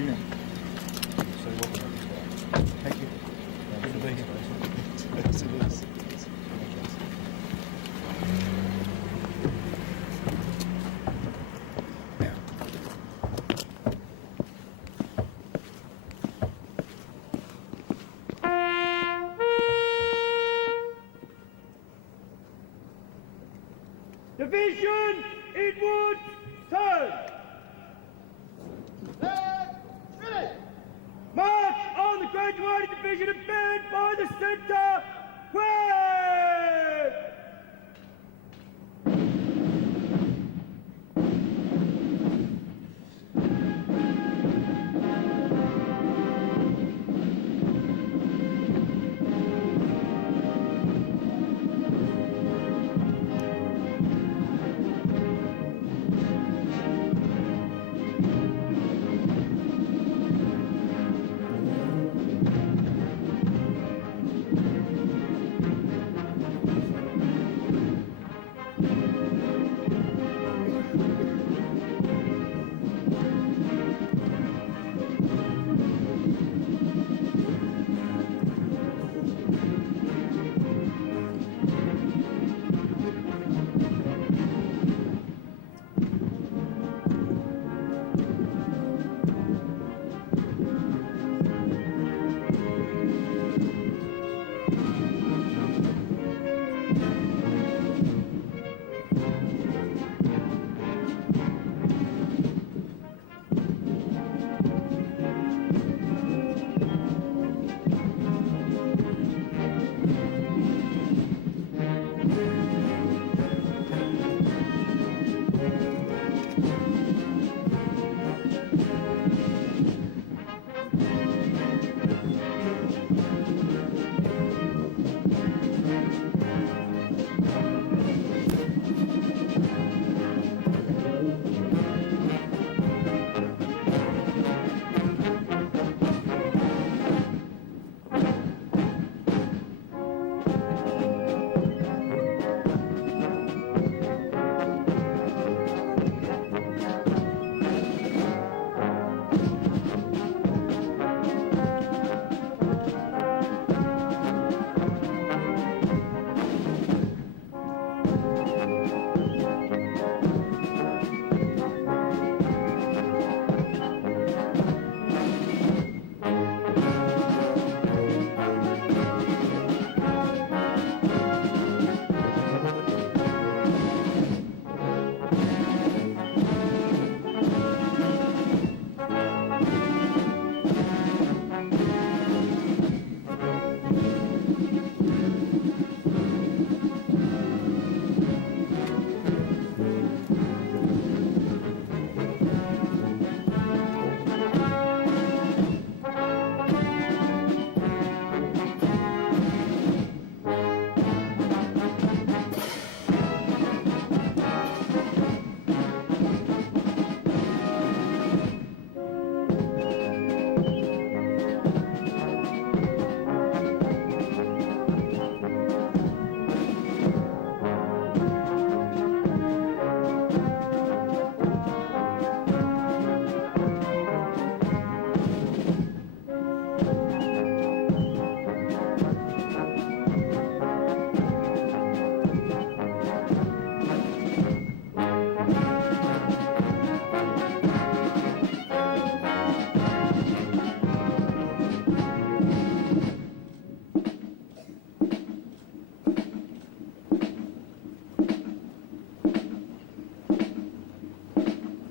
evening. So welcome as well. Thank you. Good to be here. Yes, it is. Division inward turn. March on the graduated division of men by the centre. West.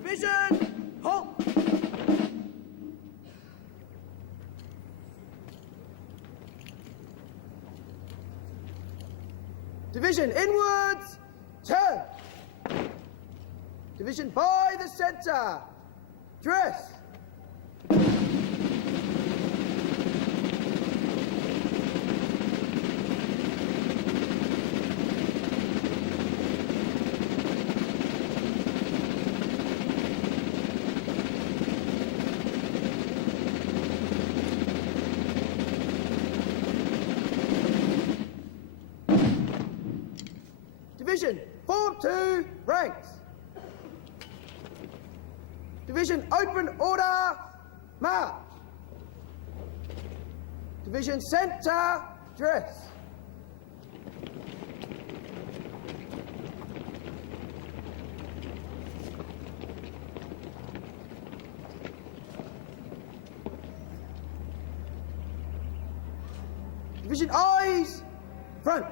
Division halt. Division inwards, turn. Division by the centre, dress. Division, form 2, ranks. Division, open order, march. Division centre, dress. Division eyes, front.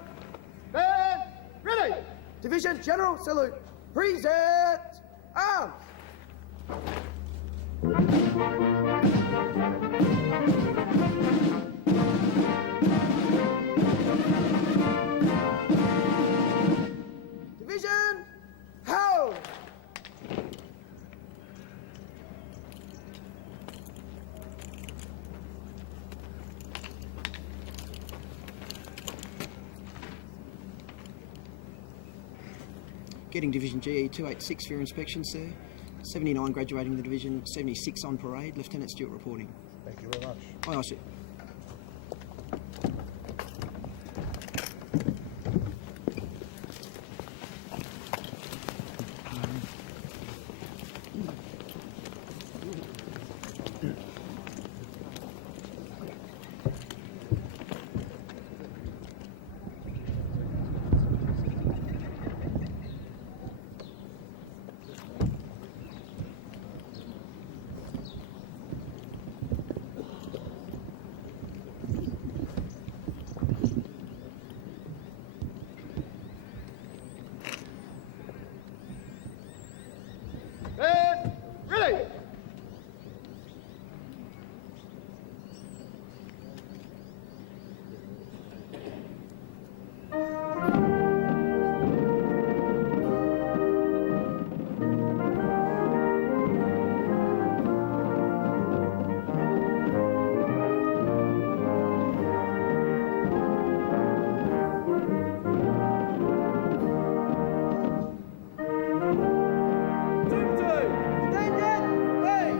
Band, ready! Division general salute. Present arms. Division hold. Getting Division GE 286 for your inspection, sir. 79 graduating the division, 76 on parade. Lieutenant Stewart reporting. Thank you very much. Aye, aye, sir. Band, ready! Standard, hey.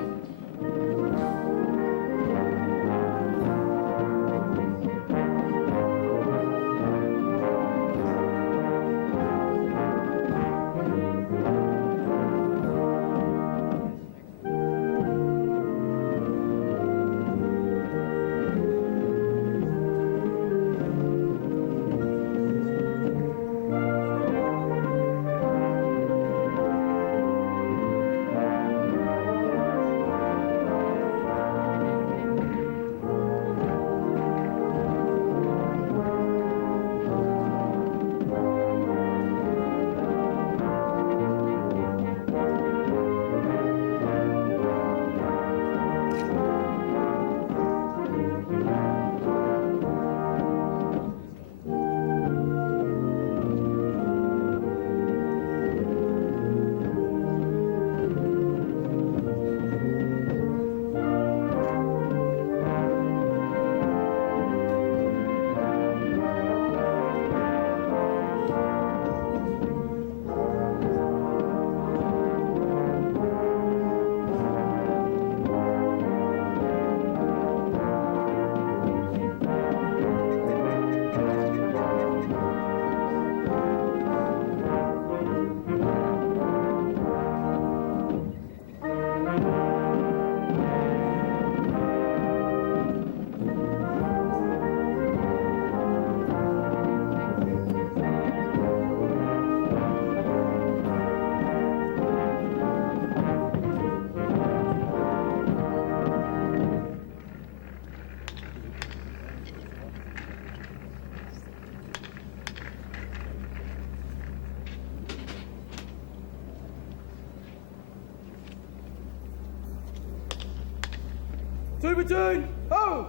Two platoon, hold!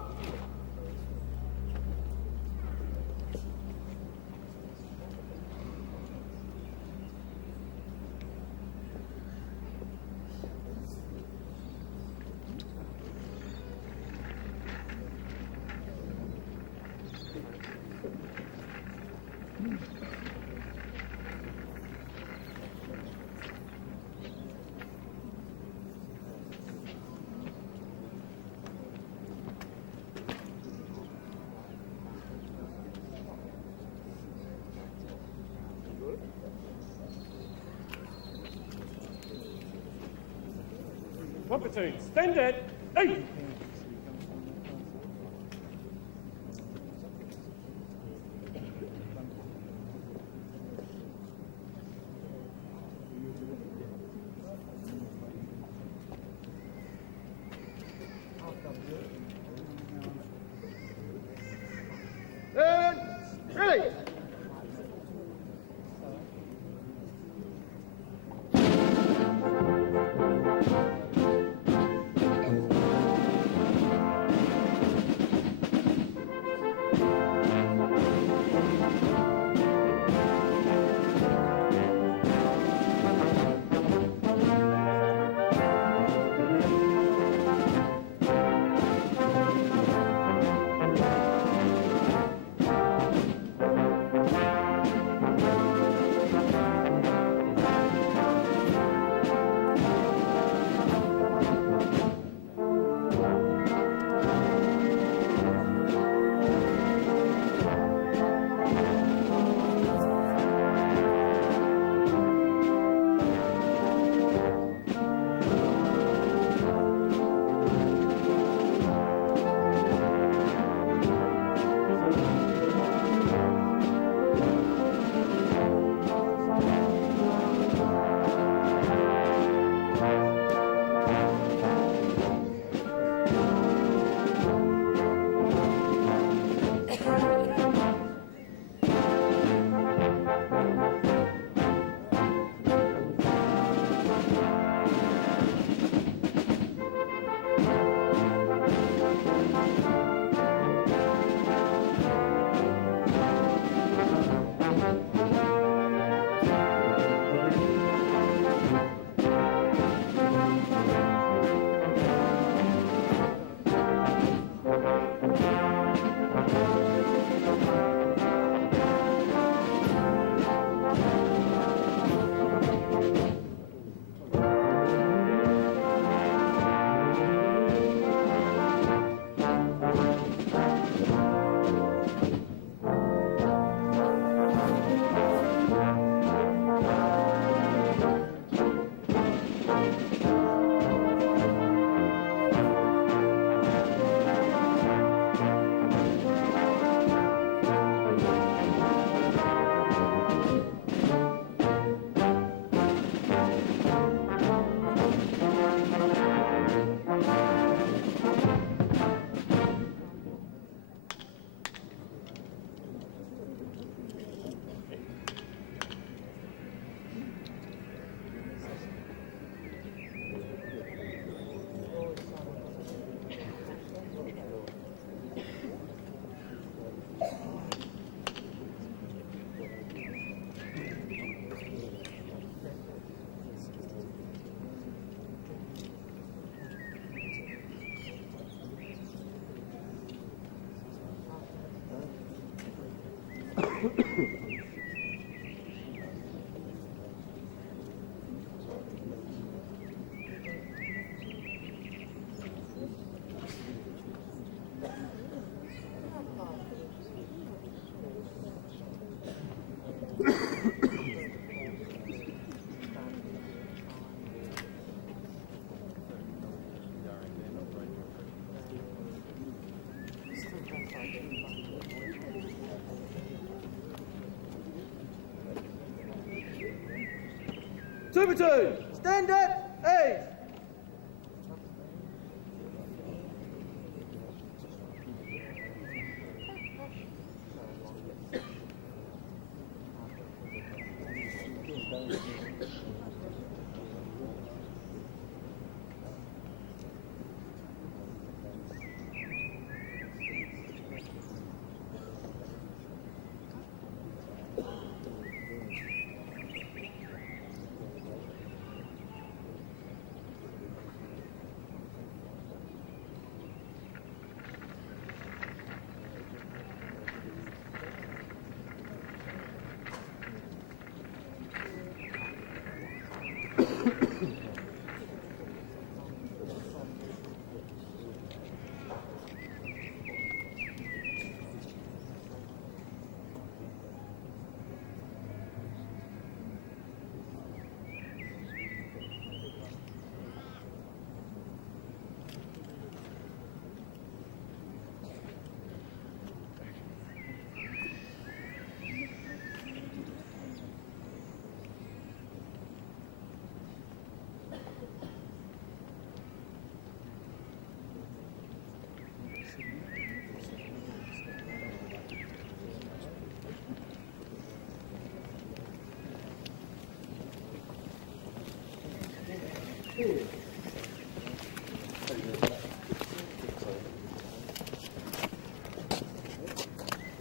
One platoon, standard, Hey! And ready. Two platoon, stand at ease.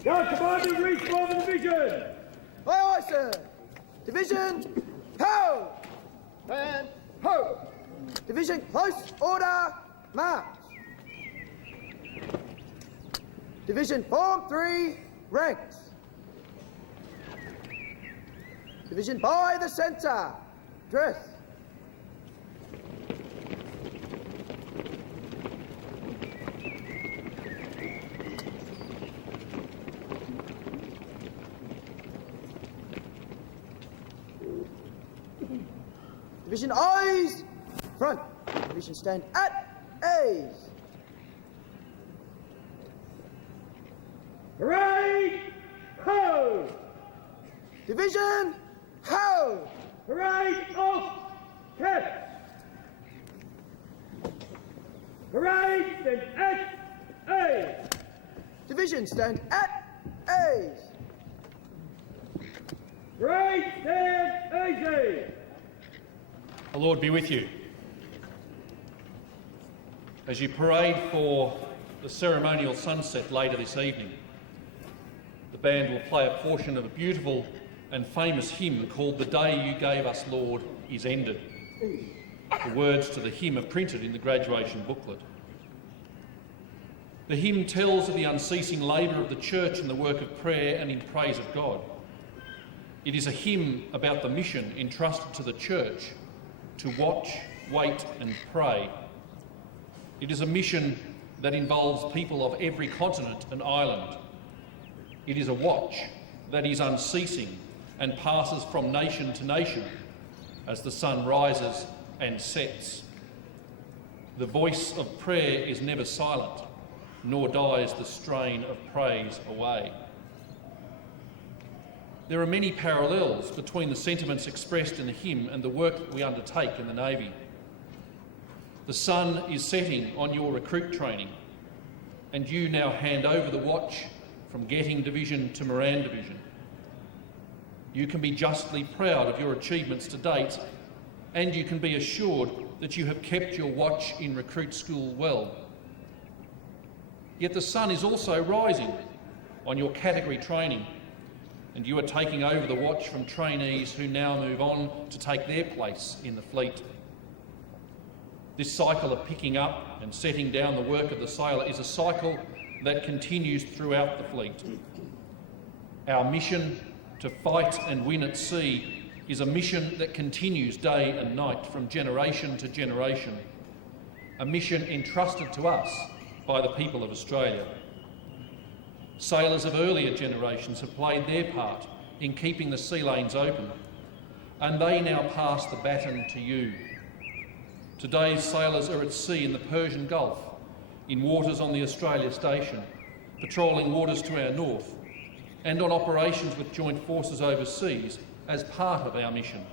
Now, Commander, reach for the division! Aye, aye, sir. Division, ho! And ho! Division, close order, march. Division, form 3, ranks. Division, by the centre, dress. Division eyes, front. Division stand at A's. Parade, ho! Division, ho! Parade off, cap! Parade, stand at A! Division stand at A's. Parade, stand easy! The Lord be with you. As you parade for the ceremonial sunset later this evening, the band will play a portion of a beautiful and famous hymn called "The Day You Gave Us, Lord, Is Ended." The words to the hymn are printed in the graduation booklet. The hymn tells of the unceasing labour of the church in the work of prayer and in praise of God. It is a hymn about the mission entrusted to the church to watch, wait and pray. It is a mission that involves people of every continent and island. It is a watch that is unceasing and passes from nation to nation as the sun rises and sets. The voice of prayer is never silent, nor dies the strain of praise away. There are many parallels between the sentiments expressed in the hymn and the work that we undertake in the Navy. The sun is setting on your recruit training, and you now hand over the watch from Getting Division to Moran Division. You can be justly proud of your achievements to date, and you can be assured that you have kept your watch in recruit school well. Yet the sun is also rising on your category training, and you are taking over the watch from trainees who now move on to take their place in the fleet. This cycle of picking up and setting down the work of the sailor is a cycle that continues throughout the fleet. Our mission to fight and win at sea is a mission that continues day and night from generation to generation, a mission entrusted to us by the people of Australia. Sailors of earlier generations have played their part in keeping the sea lanes open, and they now pass the baton to you. Today's sailors are at sea in the Persian Gulf, in waters on the Australia Station, patrolling waters to our north, and on operations with joint forces overseas as part of our mission.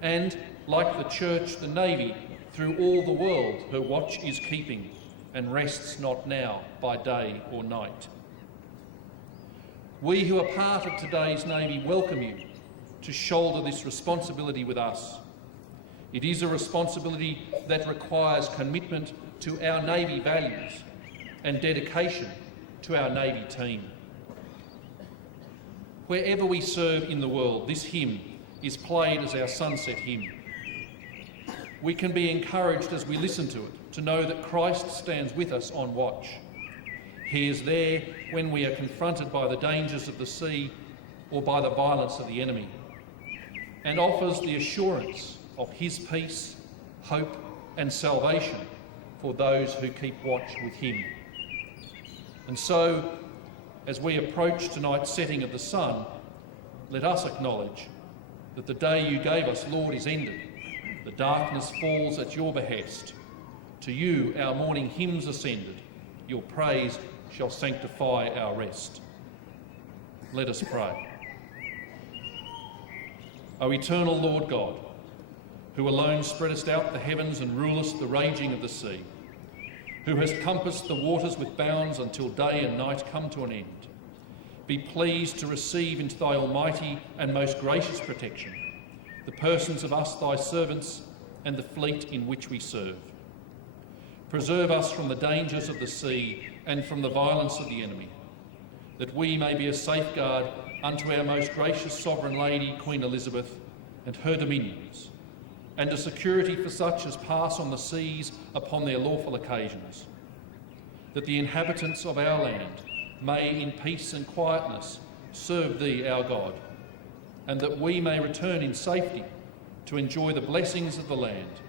And, like the Church, the Navy, through all the world, her watch is keeping and rests not now by day or night. We who are part of today's Navy welcome you to shoulder this responsibility with us. It is a responsibility that requires commitment to our Navy values and dedication to our Navy team. Wherever we serve in the world, this hymn is played as our sunset hymn. We can be encouraged as we listen to it to know that Christ stands with us on watch. He is there when we are confronted by the dangers of the sea or by the violence of the enemy, and offers the assurance of his peace, hope and salvation for those who keep watch with him. And so, as we approach tonight's setting of the sun, let us acknowledge that the day you gave us, Lord, is ended. The darkness falls at your behest. To you our morning hymns ascended. Your praise shall sanctify our rest. Let us pray. O eternal Lord God, who alone spreadest out the heavens and rulest the raging of the sea, who hast compassed the waters with bounds until day and night come to an end, be pleased to receive into thy almighty and most gracious protection the persons of us thy servants and the fleet in which we serve. Preserve us from the dangers of the sea and from the violence of the enemy, that we may be a safeguard unto our most gracious Sovereign Lady, Queen Elizabeth, and her dominions, and a security for such as pass on the seas upon their lawful occasions, that the inhabitants of our land may in peace and quietness serve thee, our God, and that we may return in safety to enjoy the blessings of the land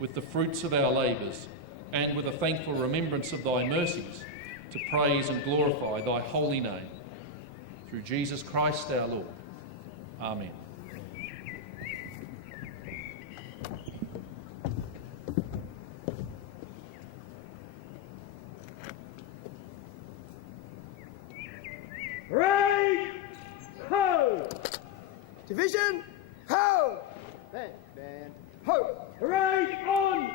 with the fruits of our labours, and with a thankful remembrance of thy mercies, to praise and glorify thy holy name. Through Jesus Christ our Lord. Amen. Parade, ho! Division, ho! Band, ho! Parade on,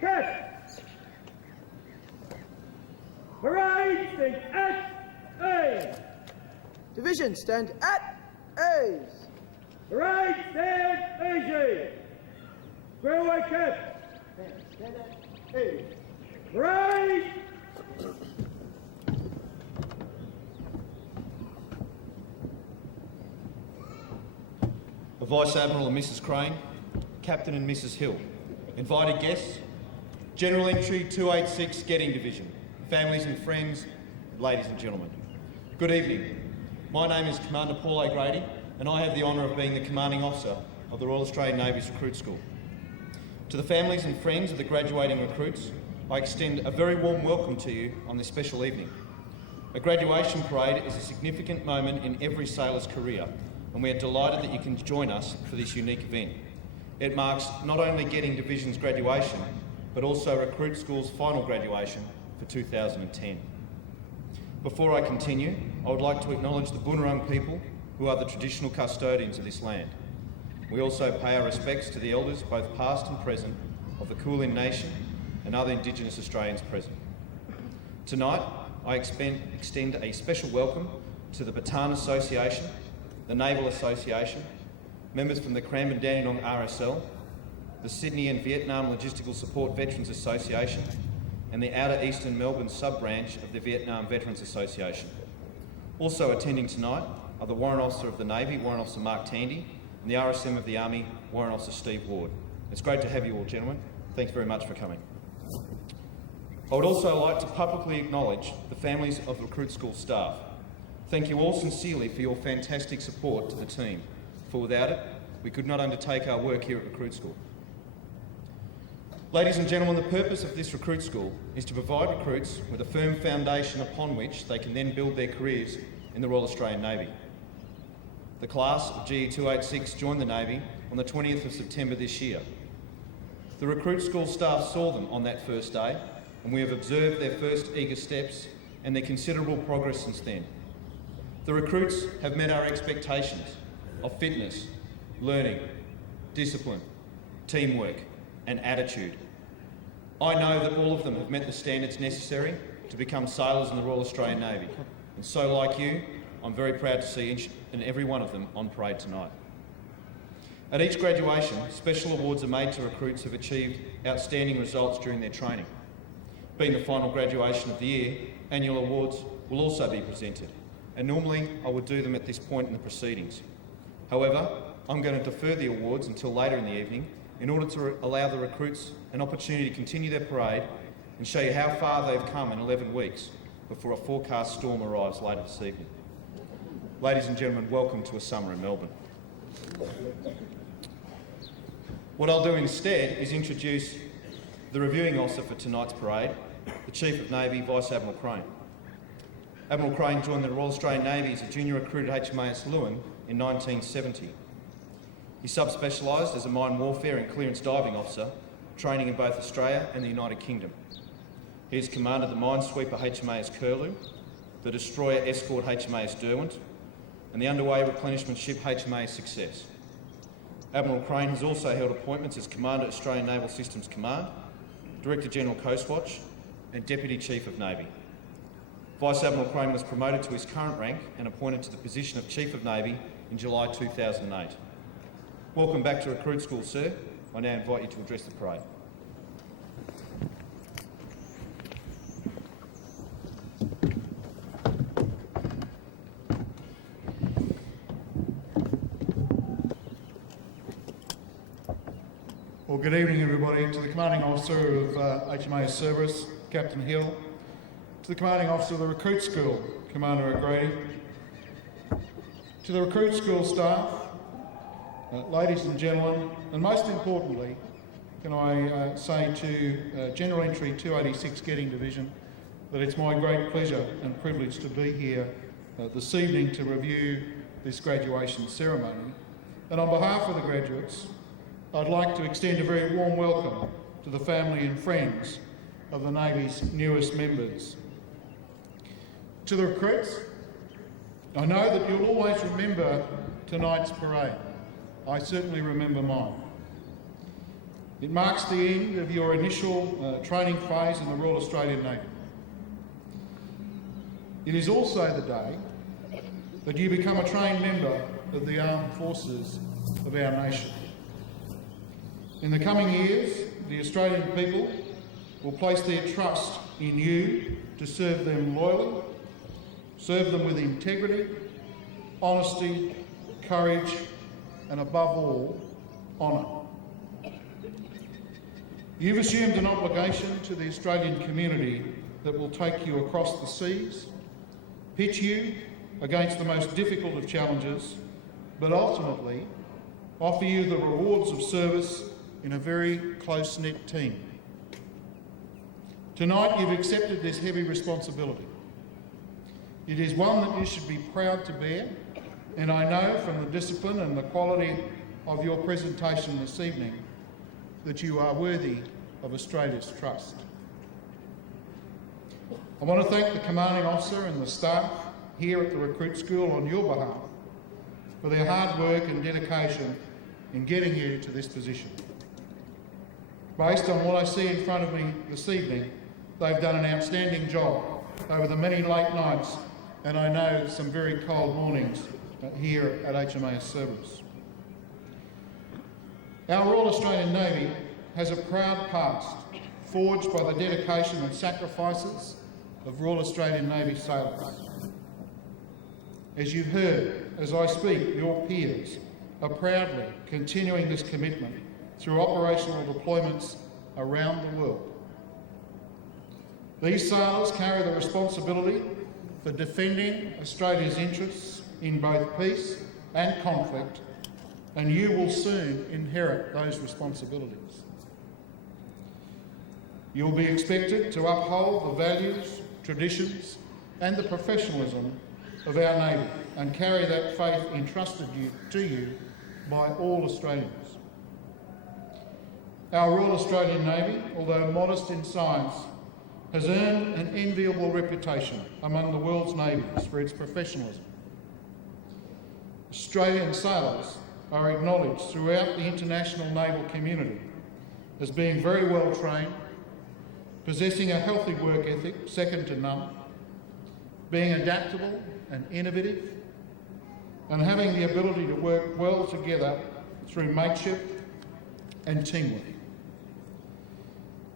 cap! Parade, stand at A! Division, stand at A's. Parade, stand easy! Square cap! Stand at A's. Parade! The Vice Admiral and Mrs Crane, Captain and Mrs Hill, invited guests, General Entry 286 Getting Division, families and friends, ladies and gentlemen. Good evening. My name is Commander Paul O'Grady, and I have the honour of being the Commanding Officer of the Royal Australian Navy's Recruit School. To the families and friends of the graduating recruits, I extend a very warm welcome to you on this special evening. A graduation parade is a significant moment in every sailor's career, and we are delighted that you can join us for this unique event. It marks not only Getting Division's graduation, but also Recruit School's final graduation for 2010. Before I continue, I would like to acknowledge the Boonwurrung people, who are the traditional custodians of this land. We also pay our respects to the elders, both past and present, of the Kulin Nation and other Indigenous Australians present. Tonight, I extend a special welcome to the Bataan Association, the Naval Association, members from the Cranbourne Dandenong RSL, the Sydney and Vietnam Logistical Support Veterans Association, and the Outer Eastern Melbourne sub-branch of the Vietnam Veterans Association. Also attending tonight are the Warrant Officer of the Navy, Warrant Officer Mark Tandy, and the RSM of the Army, Warrant Officer Steve Ward. It's great to have you all, gentlemen. Thanks very much for coming. I would also like to publicly acknowledge the families of the Recruit School staff. Thank you all sincerely for your fantastic support to the team, for without it, we could not undertake our work here at Recruit School. Ladies and gentlemen, the purpose of this Recruit School is to provide recruits with a firm foundation upon which they can then build their careers in the Royal Australian Navy. The class of GE 286 joined the Navy on the 20th of September this year. The Recruit School staff saw them on that first day, and we have observed their first eager steps and their considerable progress since then. The recruits have met our expectations of fitness, learning, discipline, teamwork, and attitude. I know that all of them have met the standards necessary to become sailors in the Royal Australian Navy, and so, like you, I'm very proud to see each and every one of them on parade tonight. At each graduation, special awards are made to recruits who have achieved outstanding results during their training. Being the final graduation of the year, annual awards will also be presented, and normally I would do them at this point in the proceedings. However, I'm going to defer the awards until later in the evening in order to allow the recruits an opportunity to continue their parade and show you how far they've come in 11 weeks before a forecast storm arrives later this evening. Ladies and gentlemen, welcome to a summer in Melbourne. What I'll do instead is introduce the reviewing officer for tonight's parade, the Chief of Navy, Vice Admiral Crane. Admiral Crane joined the Royal Australian Navy as a junior recruit at HMAS Lewin in 1970. He sub-specialised as a mine warfare and clearance diving officer, training in both Australia and the United Kingdom. He has commanded the minesweeper HMAS Curlew, the destroyer escort HMAS Derwent, and the underway replenishment ship HMAS Success. Admiral Crane has also held appointments as Commander Australian Naval Systems Command, Director General Coast Watch, and Deputy Chief of Navy. Vice Admiral Crane was promoted to his current rank and appointed to the position of Chief of Navy in July 2008. Welcome back to Recruit School, sir, I now invite you to address the parade. Well, good evening, everybody. To the Commanding Officer of HMAS Cerberus, Captain Hill. To the Commanding Officer of the Recruit School, Commander O'Grady. To the Recruit School staff, ladies and gentlemen, and most importantly, can I say to General Entry 286 Getting Division that it's my great pleasure and privilege to be here this evening to review this graduation ceremony. And on behalf of the graduates, I'd like to extend a very warm welcome to the family and friends of the Navy's newest members. To the recruits, I know that you'll always remember tonight's parade. I certainly remember mine. It marks the end of your initial training phase in the Royal Australian Navy. It is also the day that you become a trained member of the armed forces of our nation. In the coming years, the Australian people will place their trust in you to serve them loyally, serve them with integrity, honesty, courage, and above all, honour. You've assumed an obligation to the Australian community that will take you across the seas, pitch you against the most difficult of challenges, but ultimately offer you the rewards of service in a very close-knit team. Tonight you've accepted this heavy responsibility. It is one that you should be proud to bear, and I know from the discipline and the quality of your presentation this evening that you are worthy of Australia's trust. I want to thank the Commanding Officer and the staff here at the Recruit School on your behalf for their hard work and dedication in getting you to this position. Based on what I see in front of me this evening, they've done an outstanding job over the many late nights and I know some very cold mornings here at HMAS Cerberus. Our Royal Australian Navy has a proud past forged by the dedication and sacrifices of Royal Australian Navy sailors. As you've heard, as I speak, your peers are proudly continuing this commitment through operational deployments around the world. These sailors carry the responsibility for defending Australia's interests in both peace and conflict, and you will soon inherit those responsibilities. You'll be expected to uphold the values, traditions, and the professionalism of our Navy and carry that faith entrusted to you by all Australians. Our Royal Australian Navy, although modest in size, has earned an enviable reputation among the world's navies for its professionalism. Australian sailors are acknowledged throughout the international naval community as being very well trained, possessing a healthy work ethic second to none, being adaptable and innovative, and having the ability to work well together through mateship and teamwork.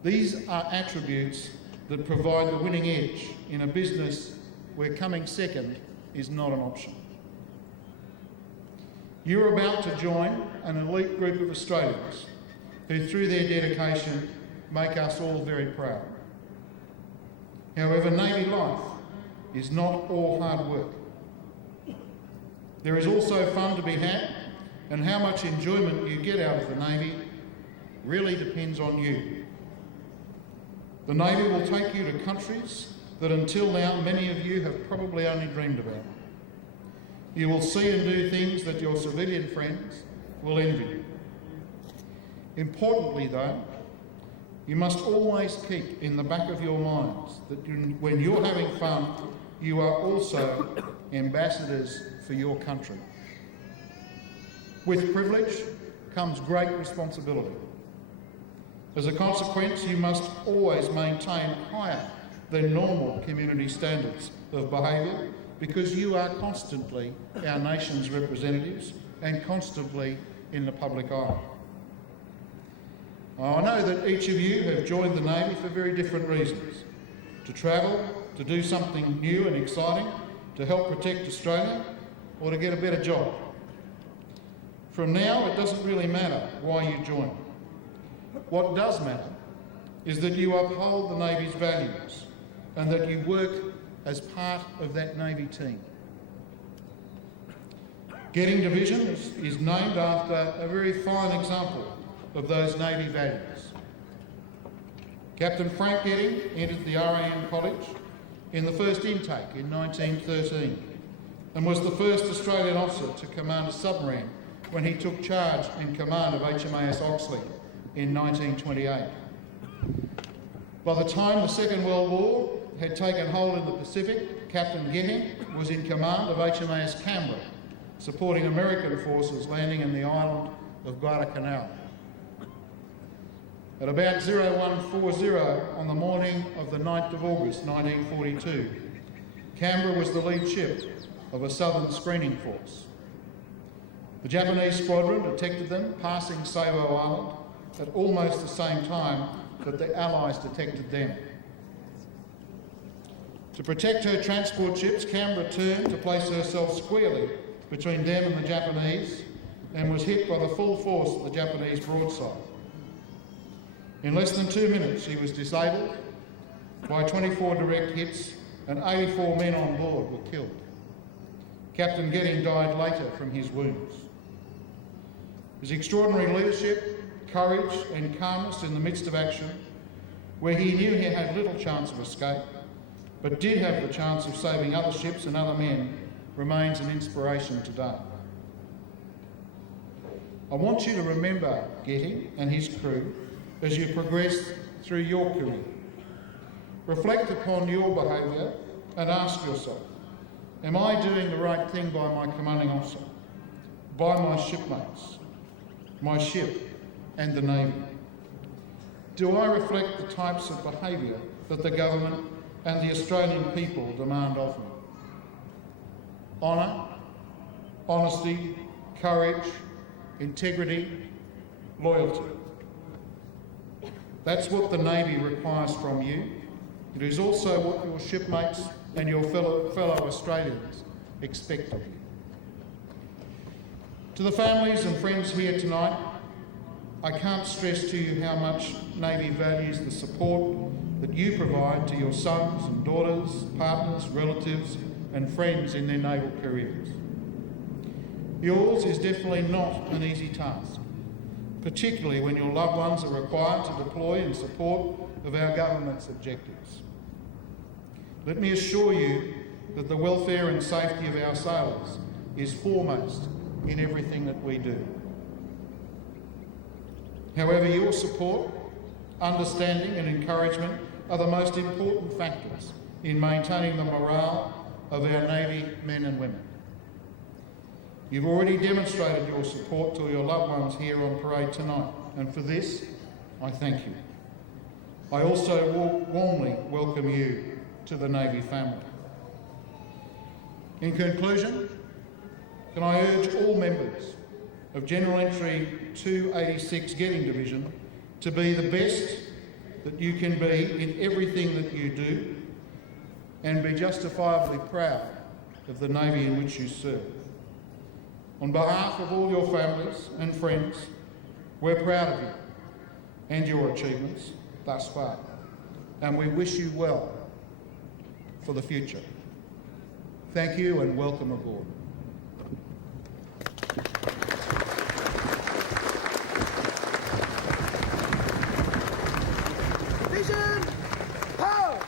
These are attributes that provide the winning edge in a business where coming second is not an option. You're about to join an elite group of Australians who, through their dedication, make us all very proud. However, Navy life is not all hard work. There is also fun to be had, and how much enjoyment you get out of the Navy really depends on you. The Navy will take you to countries that until now many of you have probably only dreamed about. You will see and do things that your civilian friends will envy you. Importantly though, you must always keep in the back of your minds that when you're having fun, you are also ambassadors for your country. With privilege comes great responsibility. As a consequence, you must always maintain higher than normal community standards of behaviour because you are constantly our nation's representatives and constantly in the public eye. I know that each of you have joined the Navy for very different reasons. To travel, to do something new and exciting, to help protect Australia, or to get a better job. From now, it doesn't really matter why you join. What does matter is that you uphold the Navy's values and that you work as part of that Navy team. Getting Division is named after a very fine example of those Navy values. Captain Frank Getting entered the RAN College in the first intake in 1913 and was the first Australian officer to command a submarine when he took charge in command of HMAS Oxley in 1928. By the time the Second World War had taken hold in the Pacific, Captain Getting was in command of HMAS Canberra, supporting American forces landing in the island of Guadalcanal. At about 0140 on the morning of the 9th of August 1942, Canberra was the lead ship of a southern screening force. The Japanese squadron detected them passing Savo Island at almost the same time that the Allies detected them. To protect her transport ships, Canberra turned to place herself squarely between them and the Japanese and was hit by the full force of the Japanese broadside. In less than 2 minutes, she was disabled by 24 direct hits and 84 men on board were killed. Captain Getting died later from his wounds. His extraordinary leadership, courage and calmness in the midst of action, where he knew he had little chance of escape, but did have the chance of saving other ships and other men, remains an inspiration today. I want you to remember Getting and his crew as you progress through your career. Reflect upon your behaviour and ask yourself, am I doing the right thing by my commanding officer, by my shipmates, my ship and the Navy? Do I reflect the types of behaviour that the government and the Australian people demand of me? Honour, honesty, courage, integrity, loyalty. That's what the Navy requires from you. It is also what your shipmates and your fellow Australians expect of you. To the families and friends here tonight, I can't stress to you how much Navy values the support that you provide to your sons and daughters, partners, relatives and friends in their naval careers. Yours is definitely not an easy task, particularly when your loved ones are required to deploy in support of our government's objectives. Let me assure you that the welfare and safety of our sailors is foremost in everything that we do. However, your support, understanding and encouragement are the most important factors in maintaining the morale of our Navy men and women. You've already demonstrated your support to your loved ones here on parade tonight, and for this, I thank you. I also warmly welcome you to the Navy family. In conclusion, can I urge all members of General Entry 286 Getting Division to be the best that you can be in everything that you do and be justifiably proud of the Navy in which you serve. On behalf of all your families and friends, we're proud of you and your achievements thus far, and we wish you well for the future. Thank you and welcome aboard. Division, power!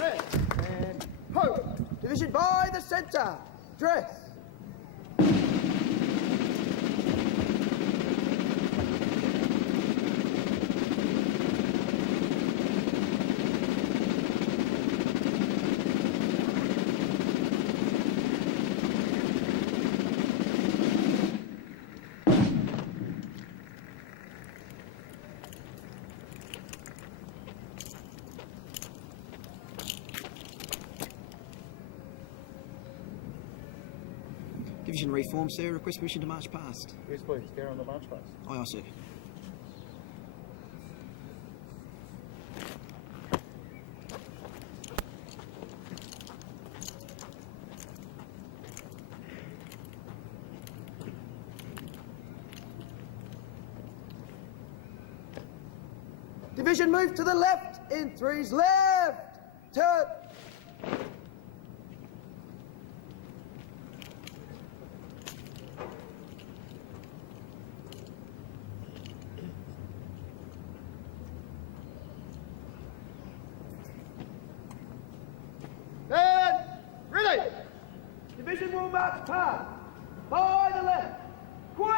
Red and hope! Division by the centre, dress! Division reform, sir. Request permission to march past. Yes, please. Carry on the march past. Aye, aye, sir. Division move to the left in threes. Left. Turn. And ready. Division will march past. By the left. Quick!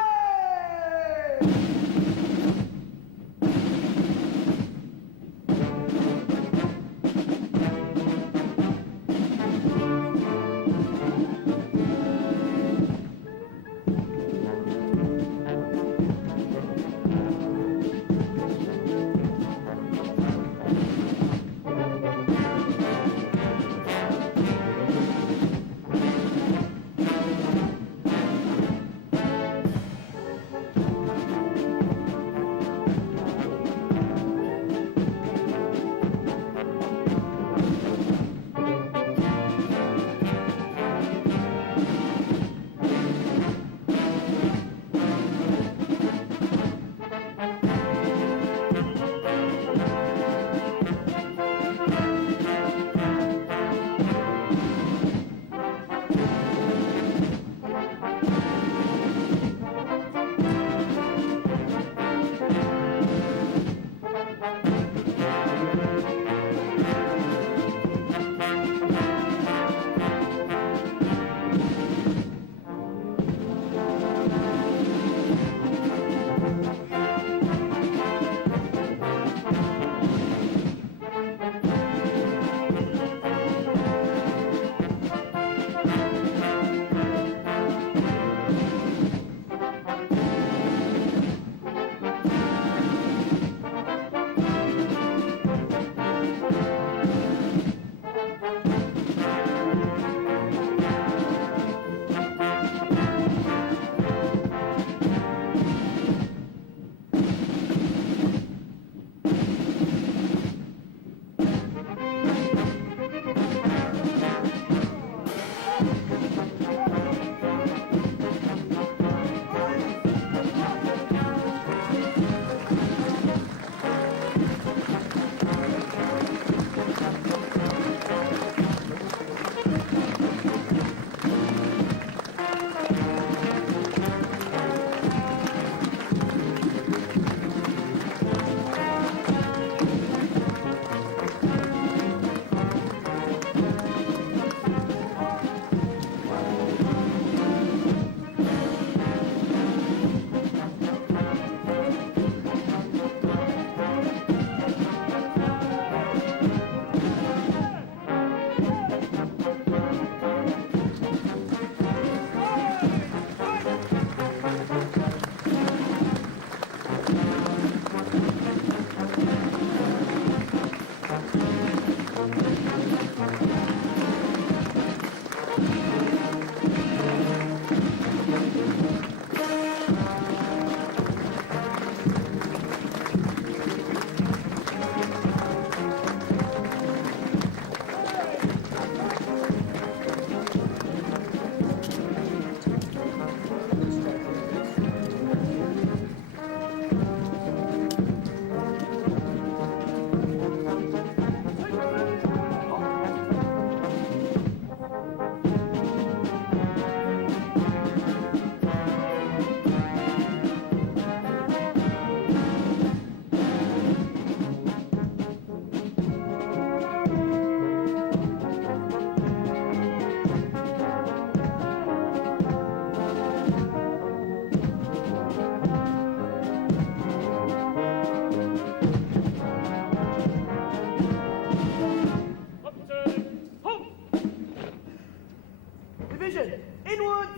Division, inwards,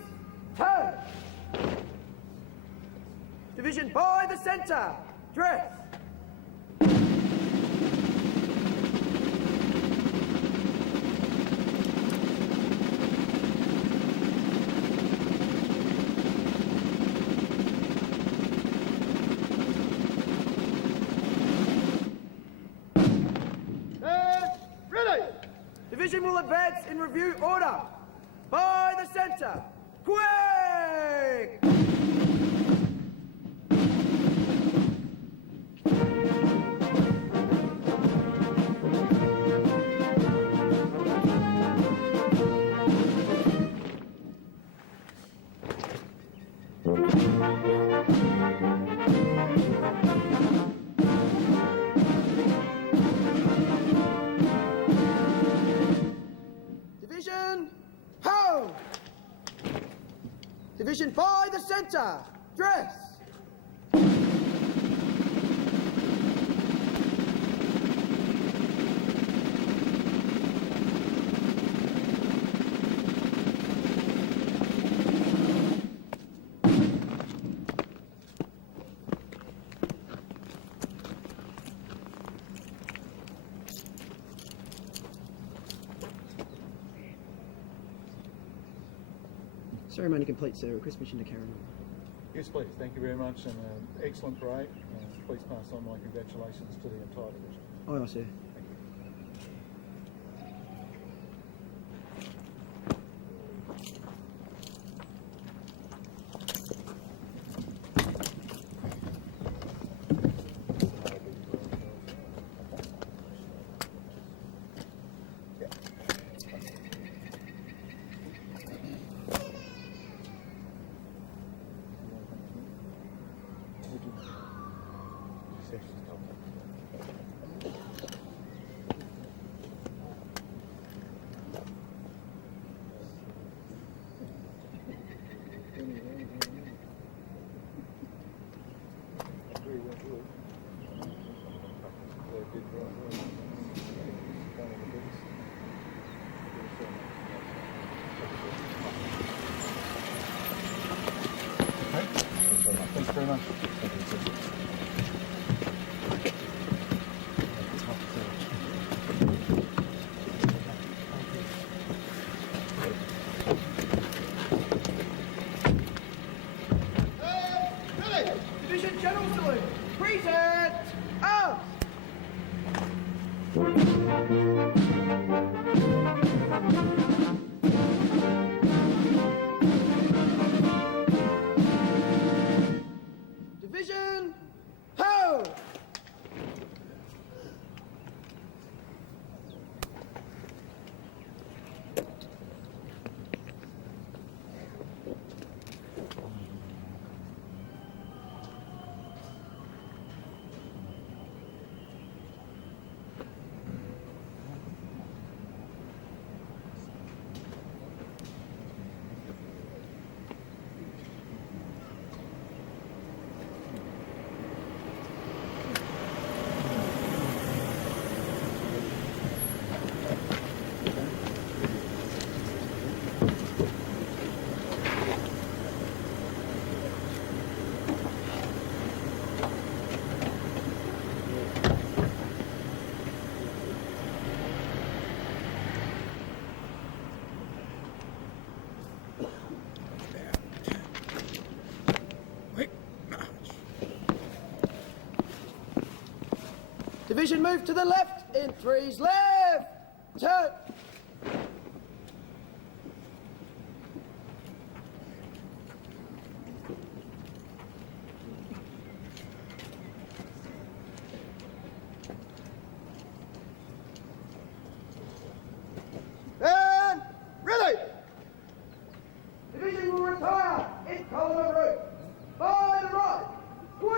turn. Division by the centre, dress. And ready. Division will advance in review order. By the centre, quick! Division by the centre. Dress. Ceremony complete, sir. Request permission to carry on. Yes, please. Thank you very much, and excellent parade. Please pass on my congratulations to the entire division. Aye, aye, sir. Thanks very much. Ready! Division General Salute. Present. Arms. Division. Ho! Division move to the left in threes. Left. Turn. And ready! Division will retire in column of route. By the right. Quick!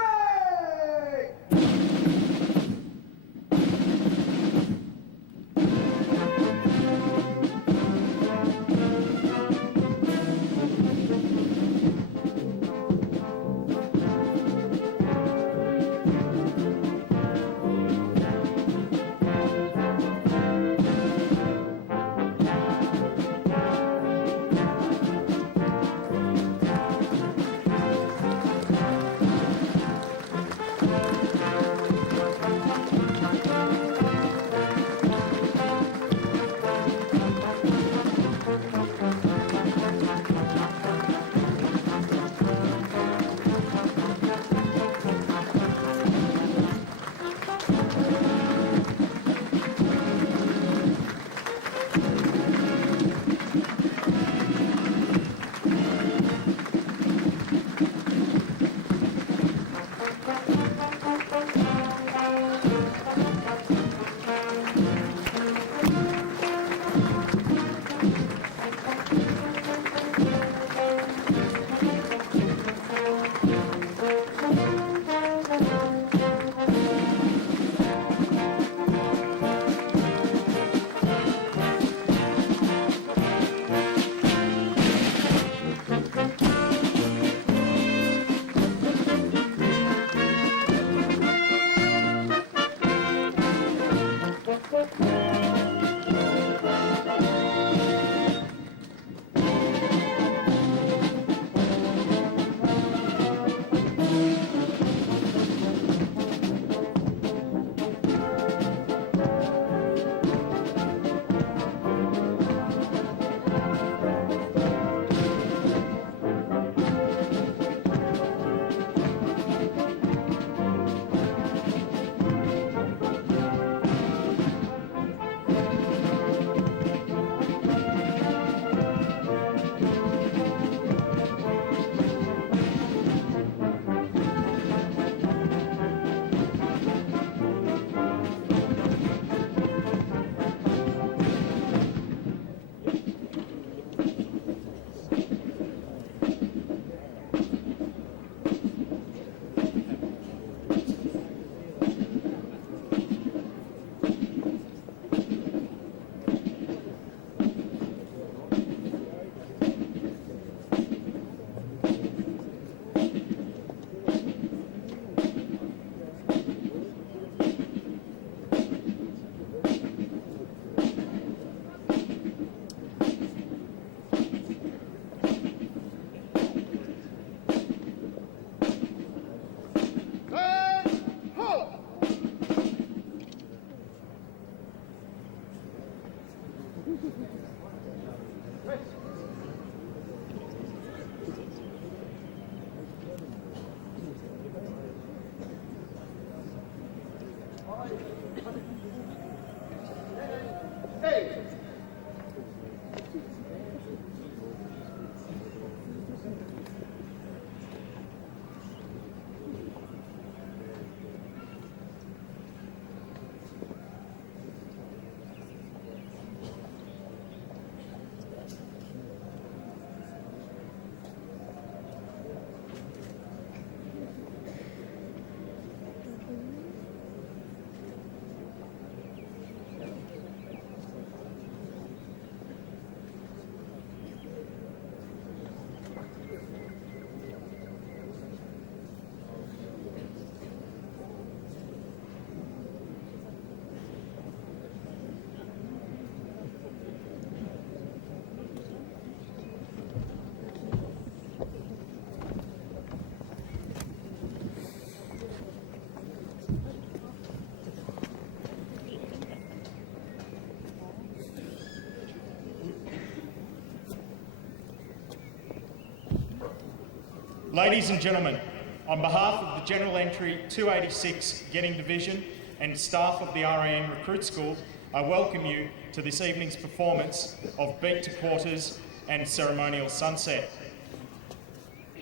Ladies and gentlemen, on behalf of the General Entry 286 Getting Division and staff of the RAN Recruit School, I welcome you to this evening's performance of Beat to Quarters and Ceremonial Sunset.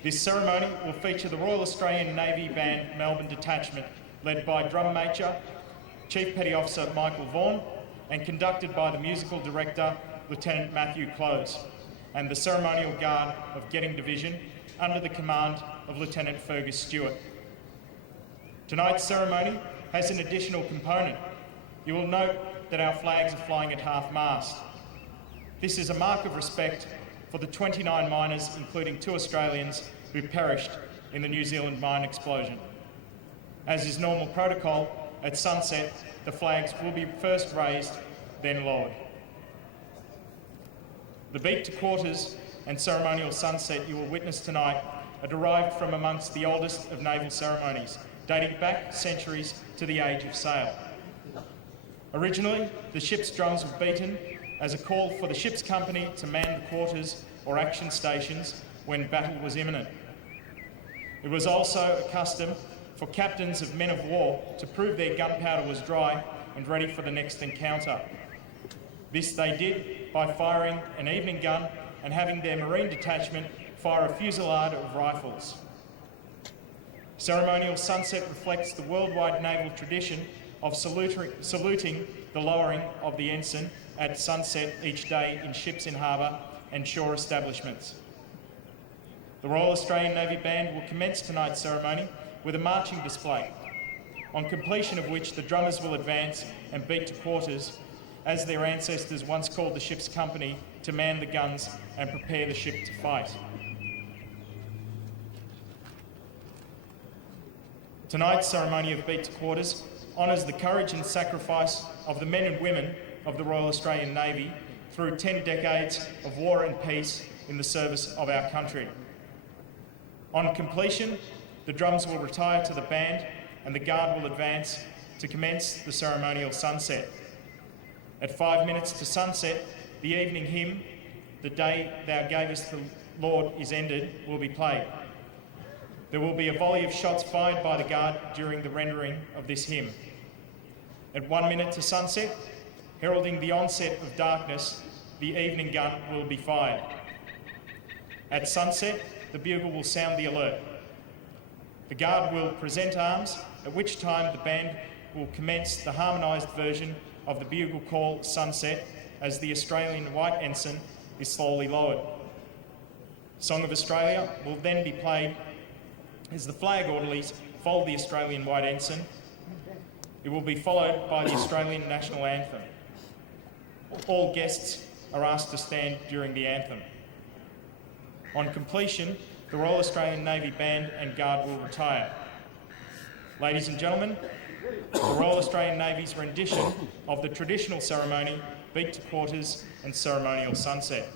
This ceremony will feature the Royal Australian Navy Band Melbourne Detachment, led by Drum Major Chief Petty Officer Michael Vaughan, and conducted by the Musical Director Lieutenant Matthew Close, and the Ceremonial Guard of Getting Division, under the command of Lieutenant Fergus Stewart. Tonight's ceremony has an additional component. You will note that our flags are flying at half-mast. This is a mark of respect for the 29 miners, including 2 Australians, who perished in the New Zealand mine explosion. As is normal protocol, at sunset, the flags will be first raised, then lowered. The Beat to Quarters and Ceremonial Sunset you will witness tonight are derived from amongst the oldest of naval ceremonies, dating back centuries to the age of sail. Originally, the ship's drums were beaten as a call for the ship's company to man the quarters or action stations when battle was imminent. It was also a custom for captains of men of war to prove their gunpowder was dry and ready for the next encounter. This they did by firing an evening gun and having their marine detachment fire a fusillade of rifles. Ceremonial Sunset reflects the worldwide naval tradition of saluting the lowering of the ensign at sunset each day in ships in harbour and shore establishments. The Royal Australian Navy Band will commence tonight's ceremony with a marching display, on completion of which the drummers will advance and beat to quarters, as their ancestors once called the ship's company to man the guns and prepare the ship to fight. Tonight's ceremony of Beat to Quarters honours the courage and sacrifice of the men and women of the Royal Australian Navy through 10 decades of war and peace in the service of our country. On completion, the drums will retire to the band and the Guard will advance to commence the ceremonial sunset. At 5 minutes to sunset, the evening hymn, "The Day Thou Gavest the Lord Is Ended," will be played. There will be a volley of shots fired by the Guard during the rendering of this hymn. At 1 minute to sunset, heralding the onset of darkness, the evening gun will be fired. At sunset, the bugle will sound the alert. The Guard will present arms, at which time the band will commence the harmonised version of the bugle call "Sunset" as the Australian White Ensign is slowly lowered. Song of Australia will then be played as the flag orderlies fold the Australian White Ensign. It will be followed by the Australian National Anthem. All guests are asked to stand during the anthem. On completion, the Royal Australian Navy Band and Guard will retire. Ladies and gentlemen, the Royal Australian Navy's rendition of the traditional ceremony, "Beat to Quarters" and ceremonial sunset.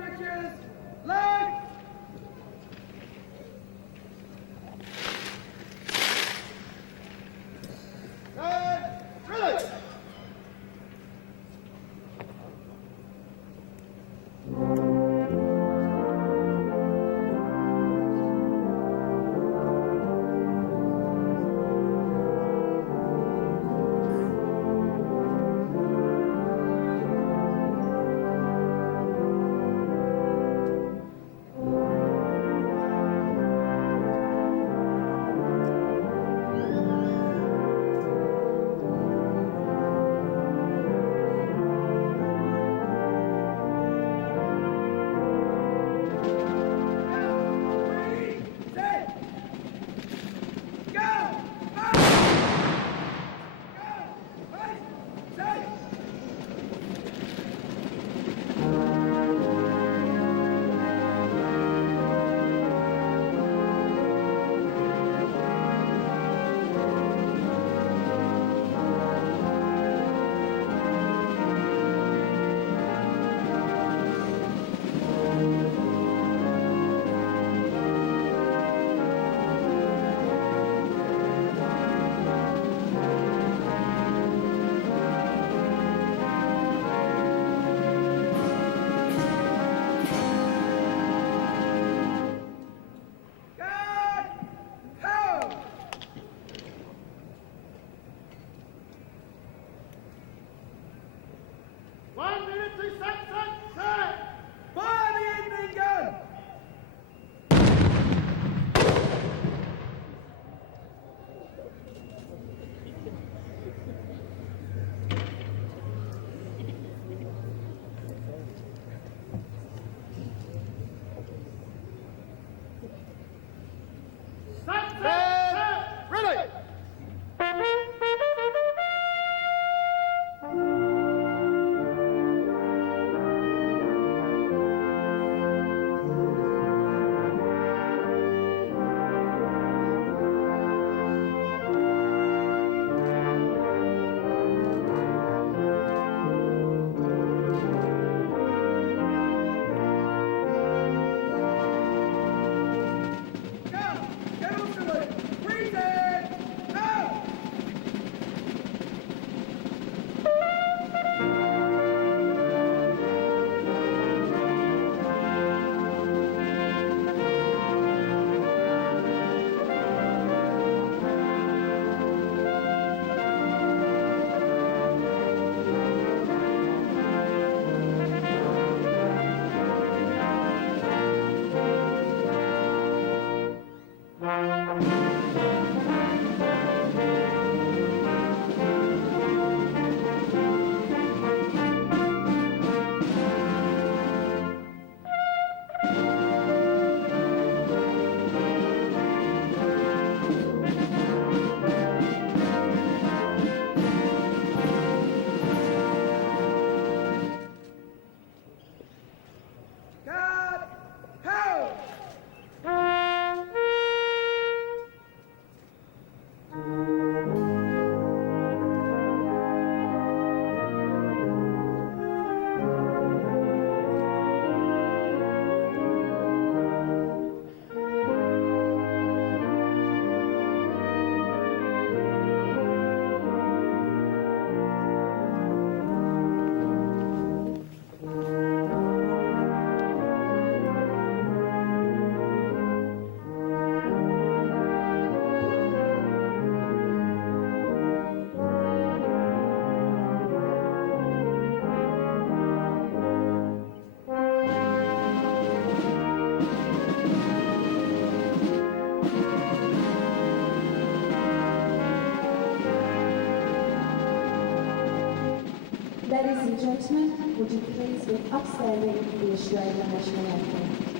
cartridges, load! Ready! Ladies and gentlemen, would you please with upstanding the Australian National Anthem?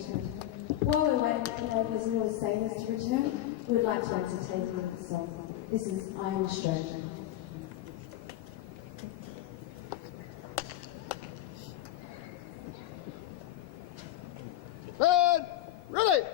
return. While we're waiting for neighbours and all sailors to return, we would like to entertain you with a song. This is I Am Australia. And ready.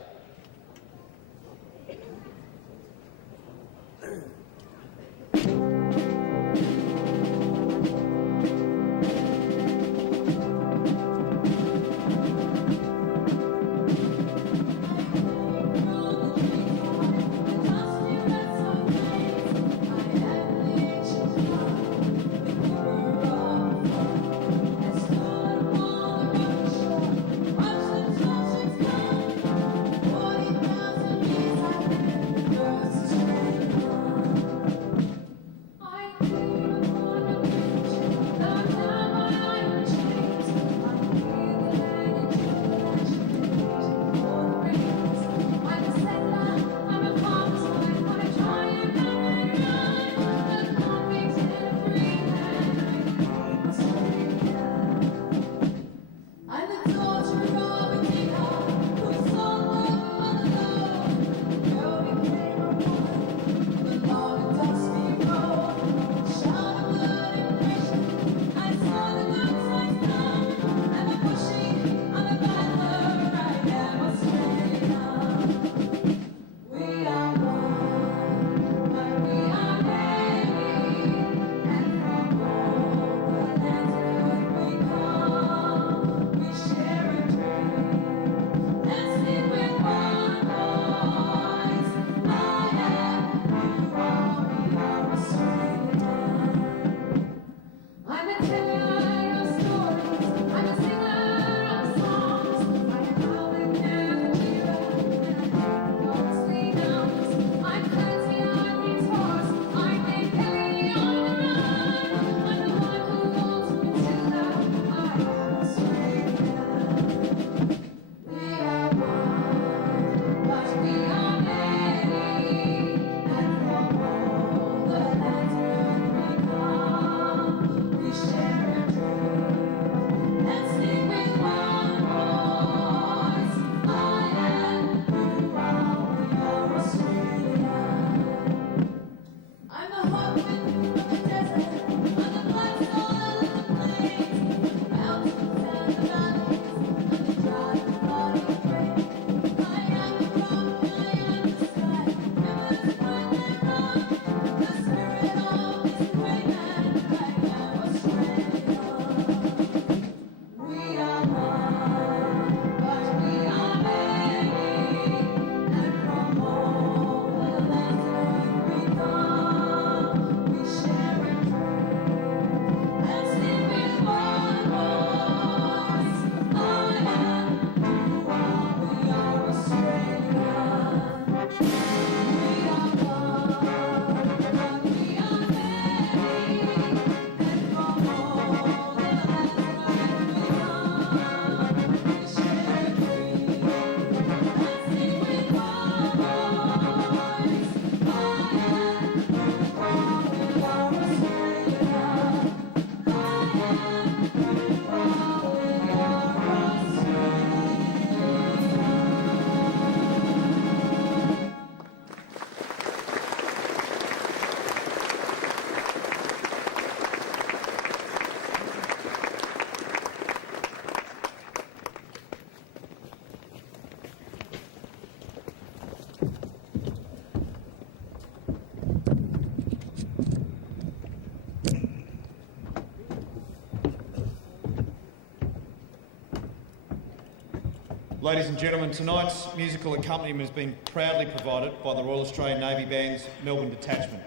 Ladies and gentlemen, tonight's musical accompaniment has been proudly provided by the Royal Australian Navy Band's Melbourne Detachment,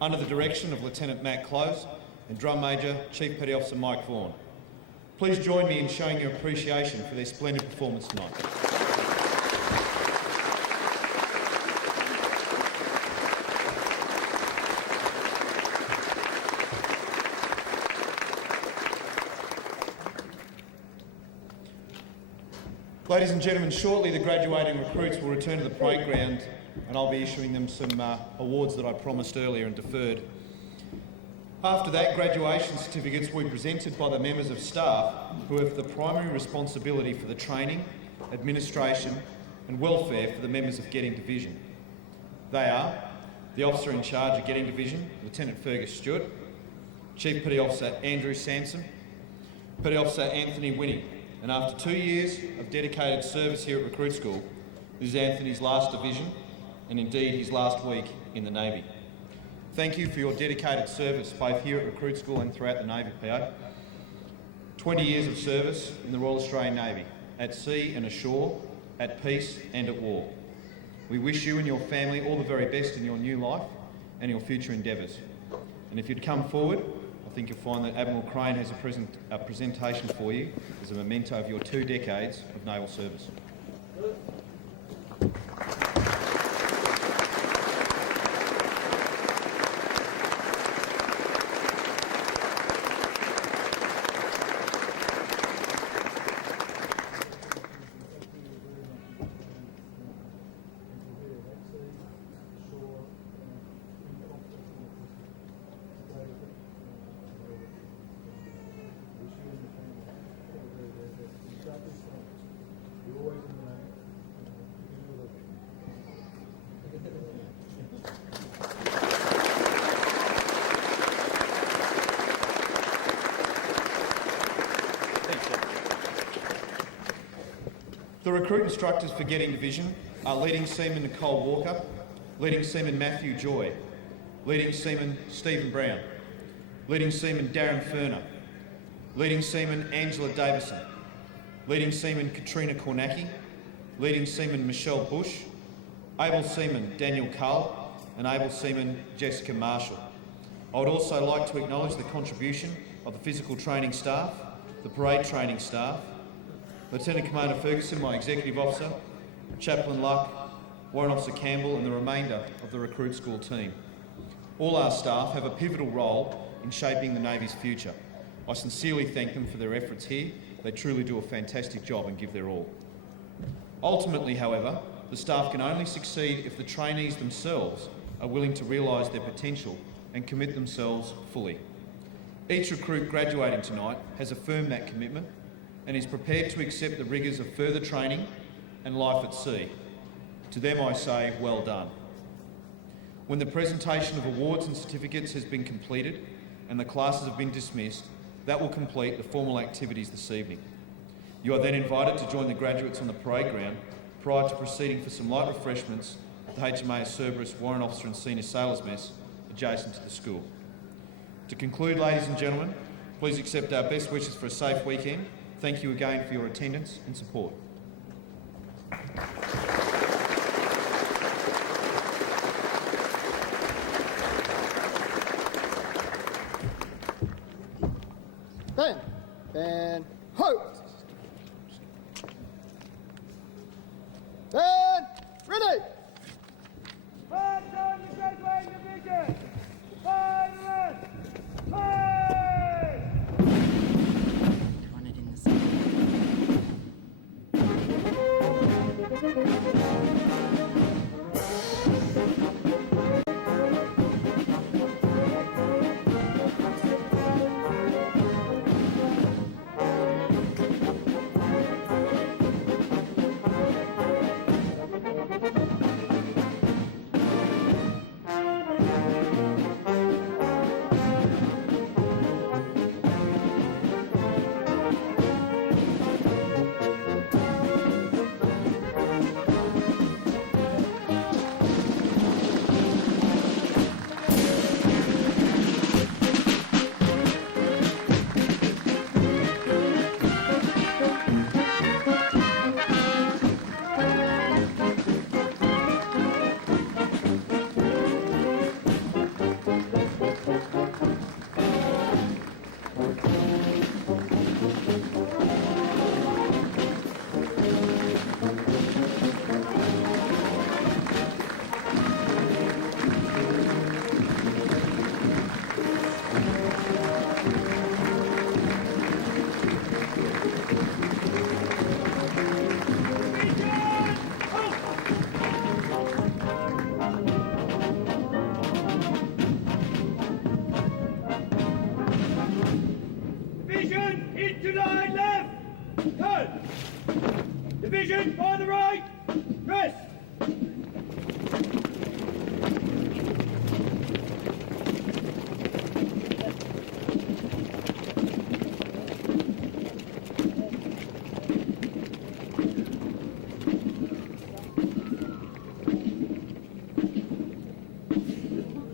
under the direction of Lieutenant Matt Close and Drum Major Chief Petty Officer Mike Vaughan. Please join me in showing your appreciation for their splendid performance tonight. Ladies and gentlemen, shortly the graduating recruits will return to the parade ground and I'll be issuing them some awards that I promised earlier and deferred. After that, graduation certificates will be presented by the members of staff who have the primary responsibility for the training administration and welfare for the members of Getting Division. They are the Officer in Charge of Getting Division, Lieutenant Fergus Stewart, Chief Petty Officer Andrew Sansom, Petty Officer Anthony Winnie, and after 2 years of dedicated service here at Recruit School, this is Anthony's last division and indeed his last week in the Navy. Thank you for your dedicated service both here at Recruit School and throughout the Navy, PO. 20 years of service in the Royal Australian Navy, at sea and ashore, at peace and at war. We wish you and your family all the very best in your new life and your future endeavours. And if you'd come forward, I think you'll find that Admiral Crane has a presentation for you as a memento of your 2 decades of naval service. The recruit instructors for Getting Division are Leading Seaman Nicole Walker, Leading Seaman Matthew Joy, Leading Seaman Stephen Brown, Leading Seaman Darren Ferner, Leading Seaman Angela Davison, Leading Seaman Katrina Kornacki, Leading Seaman Michelle Bush, Able Seaman Daniel Cull, and Able Seaman Jessica Marshall. I would also like to acknowledge the contribution of the physical training staff, the parade training staff, Lieutenant Commander Ferguson, my Executive Officer, Chaplain Luck, Warrant Officer Campbell and the remainder of the Recruit School team. All our staff have a pivotal role in shaping the Navy's future. I sincerely thank them for their efforts here. They truly do a fantastic job and give their all. Ultimately, however, the staff can only succeed if the trainees themselves are willing to realise their potential and commit themselves fully. Each recruit graduating tonight has affirmed that commitment and is prepared to accept the rigours of further training and life at sea. To them I say, well done. When the presentation of awards and certificates has been completed and the classes have been dismissed, that will complete the formal activities this evening. You are then invited to join the graduates on the parade ground prior to proceeding for some light refreshments at the HMAS Cerberus Warrant Officer and Senior Sailors Mess adjacent to the school. To conclude, ladies and gentlemen, please accept our best wishes for a safe weekend. Thank you again for your attendance and support. Ben, ho! Ben, ready! Fire down the graduating division! Fire the rest! Fire!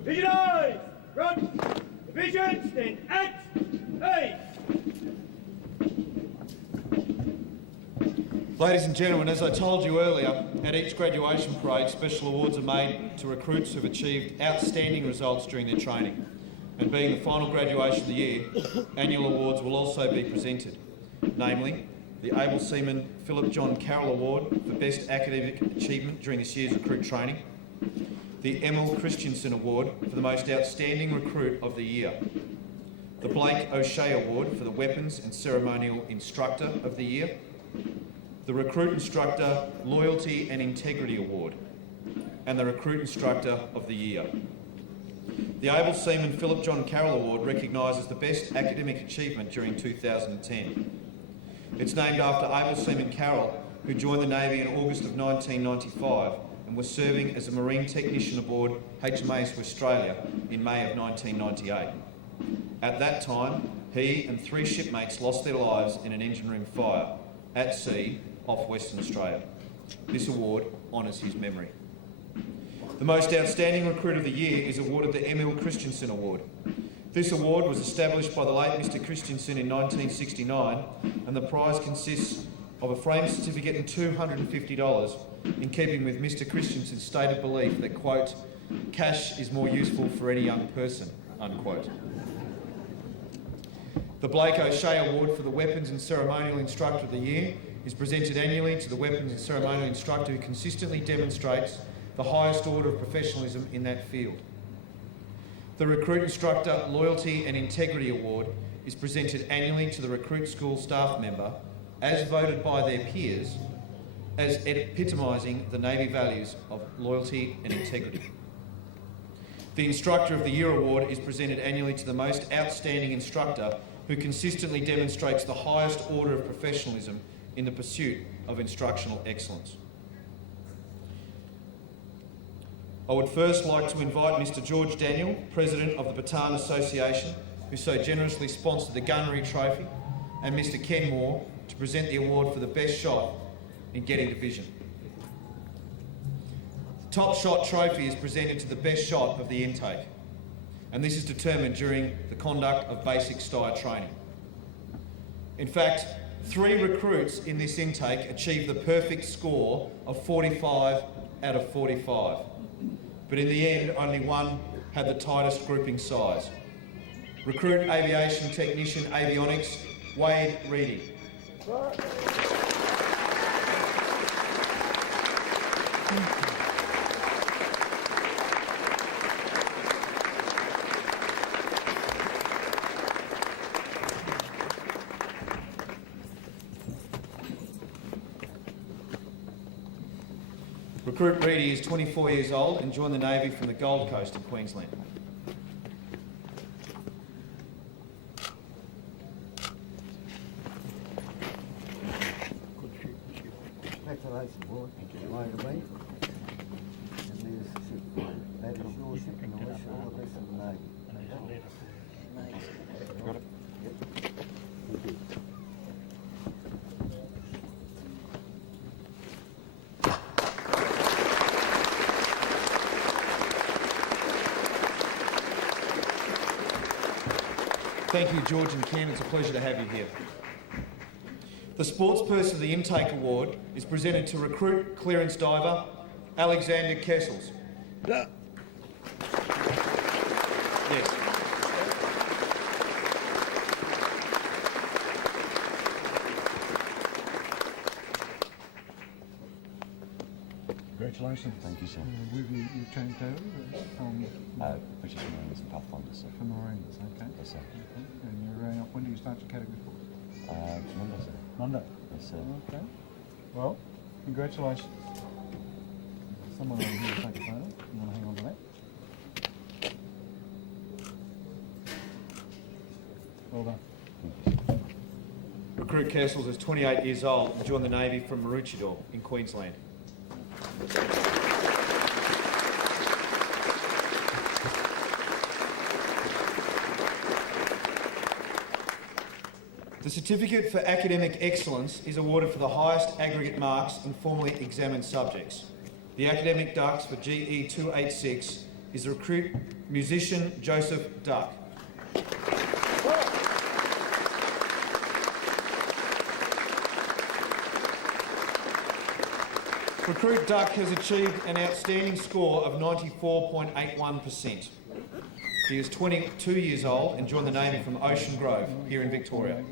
Division eyes! Front! Division, stand at A! Ladies and gentlemen, as I told you earlier, at each graduation parade, special awards are made to recruits who have achieved outstanding results during their training. And being the final graduation of the year, annual awards will also be presented, namely the Able Seaman Philip John Carroll Award for Best Academic Achievement during this year's recruit training, the Emil Christensen Award for the Most Outstanding Recruit of the Year, the Blake O'Shea Award for the Weapons and Ceremonial Instructor of the Year, the Recruit Instructor Loyalty and Integrity Award, and the Recruit Instructor of the Year. The Able Seaman Philip John Carroll Award recognises the best academic achievement during 2010. It's named after Able Seaman Carroll, who joined the Navy in August of 1995 and was serving as a Marine Technician aboard HMAS Australia in May of 1998. At that time, he and 3 shipmates lost their lives in an engine room fire at sea off Western Australia. This award honours his memory. The Most Outstanding Recruit of the Year is awarded the Emil Christensen Award. This award was established by the late Mr Christensen in 1969, and the prize consists of a framed certificate and $250, in keeping with Mr Christensen's stated belief that, quote, cash is more useful for any young person, unquote. The Blake O'Shea Award for the Weapons and Ceremonial Instructor of the Year is presented annually to the Weapons and Ceremonial Instructor who consistently demonstrates the highest order of professionalism in that field. The Recruit Instructor Loyalty and Integrity Award is presented annually to the Recruit School staff member, as voted by their peers, as epitomising the Navy values of loyalty and integrity. The Instructor of the Year Award is presented annually to the most outstanding instructor who consistently demonstrates the highest order of professionalism in the pursuit of instructional excellence. I would first like to invite Mr George Daniel, President of the Bataan Association, who so generously sponsored the Gunnery Trophy, and Mr Ken Moore to present the award for the best shot in Getting Division. The Top Shot Trophy is presented to the best shot of the intake, and this is determined during the conduct of basic STIRE training. In fact, 3 recruits in this intake achieved the perfect score of 45 out of 45. But in the end, only one had the tightest grouping size. Recruit Aviation Technician Avionics, Wade Reedy. Recruit Reedy is 24 years old and joined the Navy from the Gold Coast of Queensland. Congratulations, boy. Right away. And there's the ship. That is your ship, and I wish you all the best in the Navy. Got it? Yep. Thank you. Thank you, George and Ken. It's a pleasure to have you here. The Sportsperson of the Intake Award is presented to Recruit Clearance Diver Alexander Kessels. Yes. Congratulations. Thank you, sir. Where have you changed over from British Marines and Pathfinders, sir. from Marines? Okay. Yes, sir. Okay. And you're when do you start your category 4? Monday, sir. Monday. Yes, sir. Okay. Well, congratulations. Someone over here to take a photo. You want to hang on to that? Well done. Recruit Kessels is 28 years old and joined the Navy from Maroochydore in Queensland. The Certificate for Academic Excellence is awarded for the highest aggregate marks in formally examined subjects. The academic dux for GE 286 is the recruit musician Joseph Duck. Recruit Duck has achieved an outstanding score of 94.81%. He is 22 years old and joined the Navy from Ocean Grove here in Victoria.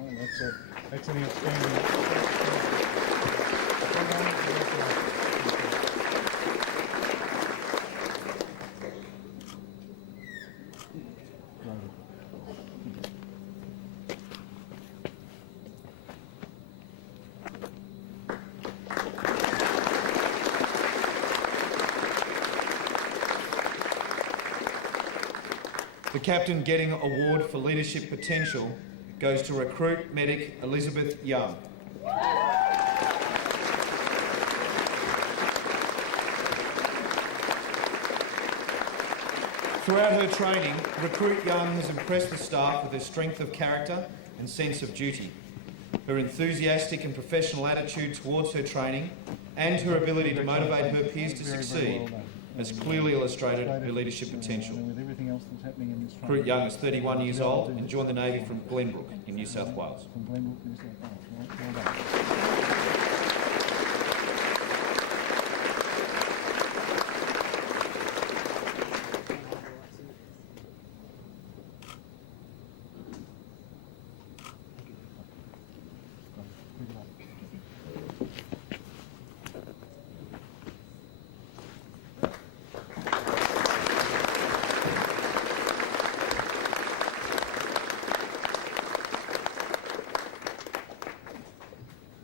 That's an outstanding. The captain getting award for leadership potential goes to recruit medic Elizabeth Young. Throughout her training, Recruit Young has impressed the staff with her strength of character and sense of duty, her enthusiastic and professional attitude towards her training, and her ability to motivate her peers to succeed has clearly illustrated her leadership potential. With everything else that's happening in this Recruit Young is 31 years old and joined the Navy from Glenbrook in New South Wales. From Glenbrook, New South Wales. Well done.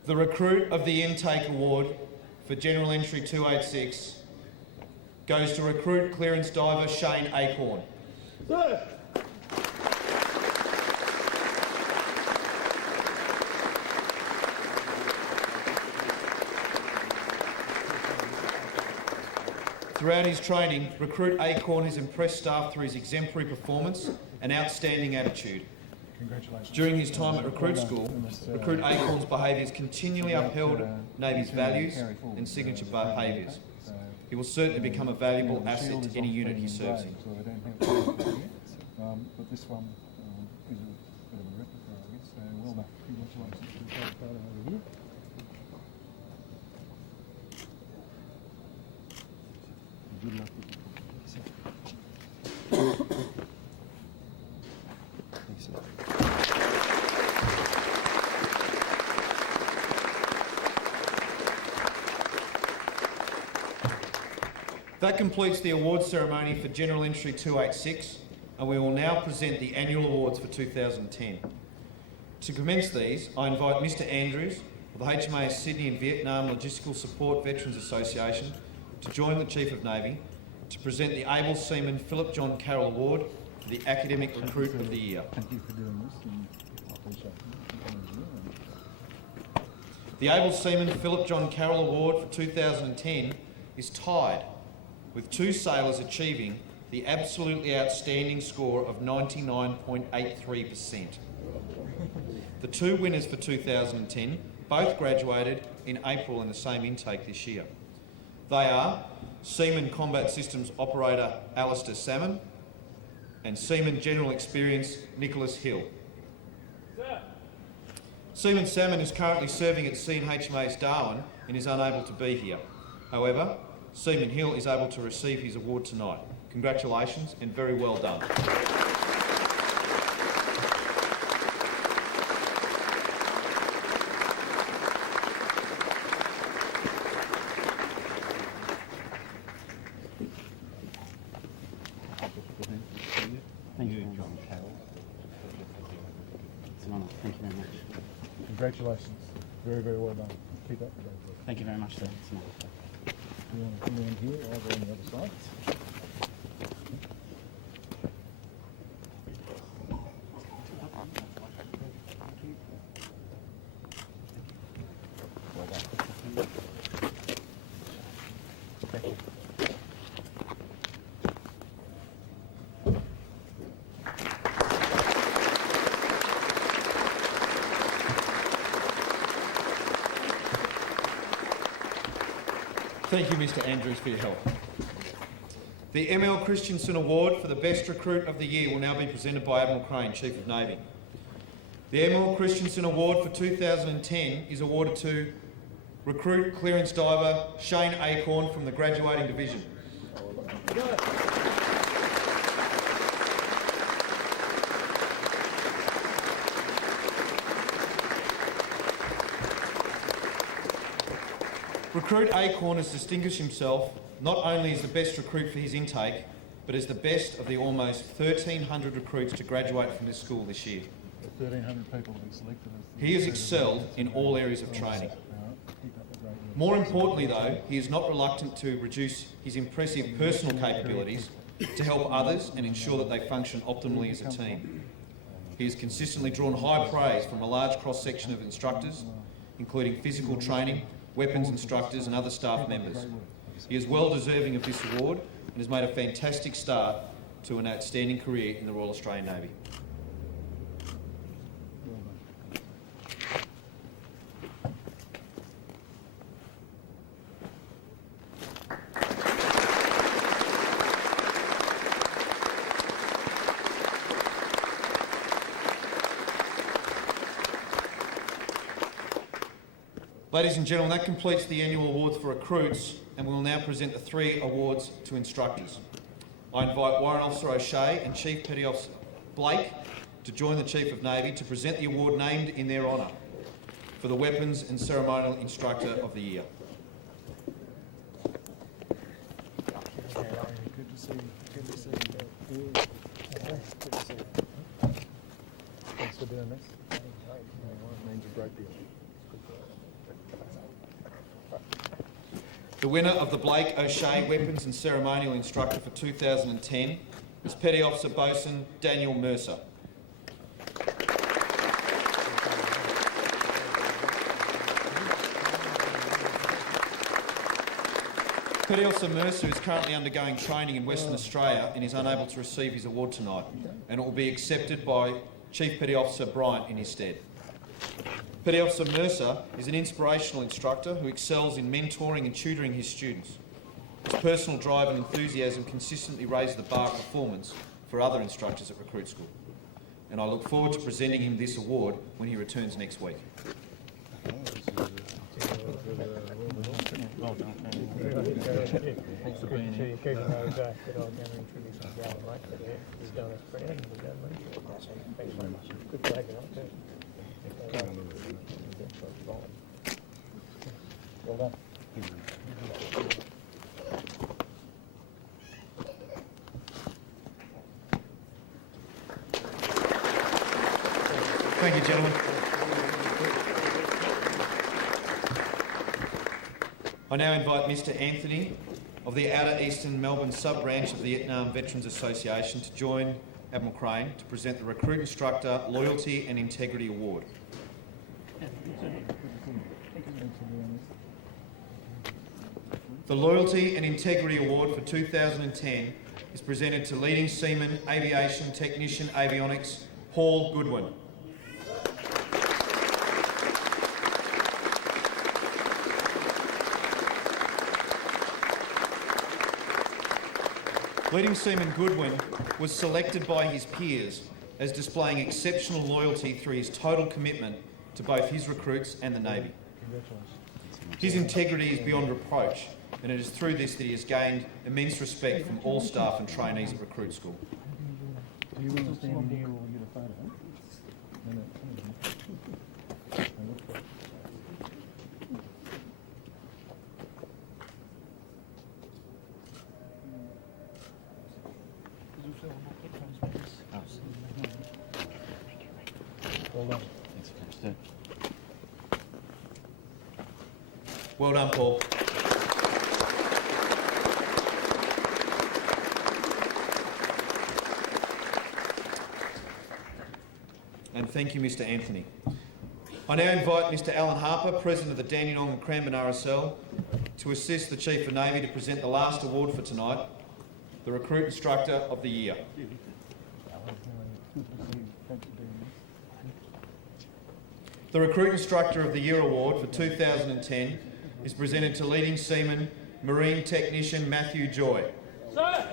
The recruit of the Intake Award for General Entry 286 goes to recruit clearance diver Shane Acorn. Sir. Throughout his training, Recruit Acorn has impressed staff through his exemplary performance and outstanding attitude. Congratulations. During his time at Recruit School, Recruit Acorn's behaviours continually upheld Navy's values and signature behaviours. He will certainly become a valuable asset to any unit he serves in. But this one is a bit of a replica, I guess. So well done. Congratulations to the first photo over here. Good luck with it. Thanks, sir. That completes the awards ceremony for General Entry 286, and we will now present the annual awards for 2010. To commence these, I invite Mr Andrews of the HMAS Sydney and Vietnam Logistical Support Veterans Association to join the Chief of Navy to present the Able Seaman Philip John Carroll Award for the Academic Recruit of the Year. Thank you for doing this, and I appreciate it. The Able Seaman Philip John Carroll Award for 2010 is tied with two sailors achieving the absolutely outstanding score of 99.83%. The two winners for 2010 both graduated in April in the same intake this year. They are Seaman Combat Systems Operator Alistair Salmon and Seaman General Experience Nicholas Hill. Sir. Seaman Salmon is currently serving at sea in HMAS Darwin and is unable to be here. However, Seaman Hill is able to receive his award tonight. Congratulations and very well done. Thank you, John Carroll. It's an honour. Thank you very much. Congratulations. Very, very well done. Keep up the good work. Thank you very much, sir. It's an honour. You want to come in here, I'll go on the other side. Well done. Thank you. Thank you, Mr Andrews, for your help. The ML Christensen Award for the Best Recruit of the Year will now be presented by Admiral Crane, Chief of Navy. The ML Christensen Award for 2010 is awarded to Recruit Clearance Diver Shane Acorn from the Graduating Division. Recruit Acorn has distinguished himself not only as the best recruit for his intake, but as the best of the almost 1,300 recruits to graduate from this school this year. 1,300 people have been selected. He has excelled in all areas of training. More importantly though, he is not reluctant to reduce his impressive personal capabilities to help others and ensure that they function optimally as a team. He has consistently drawn high praise from a large cross-section of instructors, including physical training, weapons instructors and other staff members. He is well deserving of this award and has made a fantastic start to an outstanding career in the Royal Australian Navy. Ladies and gentlemen, that completes the annual awards for recruits, and we will now present the 3 awards to instructors. I invite Warrant Officer O'Shea and Chief Petty Officer Blake to join the Chief of Navy to present the award named in their honour for the Weapons and Ceremonial Instructor of the Year. Good to see you. Good to see you. Good to see you. Thanks for doing this. It means a great deal. The winner of the Blake O'Shea Weapons and Ceremonial Instructor for 2010 is Petty Officer Bosun Daniel Mercer. Petty Officer Mercer is currently undergoing training in Western Australia and is unable to receive his award tonight, and it will be accepted by Chief Petty Officer Bryant in his stead. Petty Officer Mercer is an inspirational instructor who excels in mentoring and tutoring his students. His personal drive and enthusiasm consistently raise the bar of performance for other instructors at Recruit School, and I look forward to presenting him this award when he returns next week. Thanks for being here. Thanks very much. Good flag up too. Well done. Thank you, gentlemen. I now invite Mr Anthony of the Outer Eastern Melbourne sub-branch of the Vietnam Veterans Association to join Admiral Crane to present the Recruit Instructor Loyalty and Integrity Award. The Loyalty and Integrity Award for 2010 is presented to Leading Seaman, Aviation Technician, Avionics, Paul Goodwin. Leading Seaman Goodwin was selected by his peers as displaying exceptional loyalty through his total commitment to both his recruits and the Navy. His integrity is beyond reproach, and it is through this that he has gained immense respect from all staff and trainees at Recruit School. Do you want to stand here or get a photo? No. Well done. Well done, Paul. And thank you, Mr Anthony. I now invite Mr Alan Harper, President of the Dandenong and Cranbourne RSL, to assist the Chief of Navy to present the last award for tonight, the Recruit Instructor of the Year. The Recruit Instructor of the Year Award for 2010 is presented to Leading Seaman, Marine Technician Matthew Joy. Sir!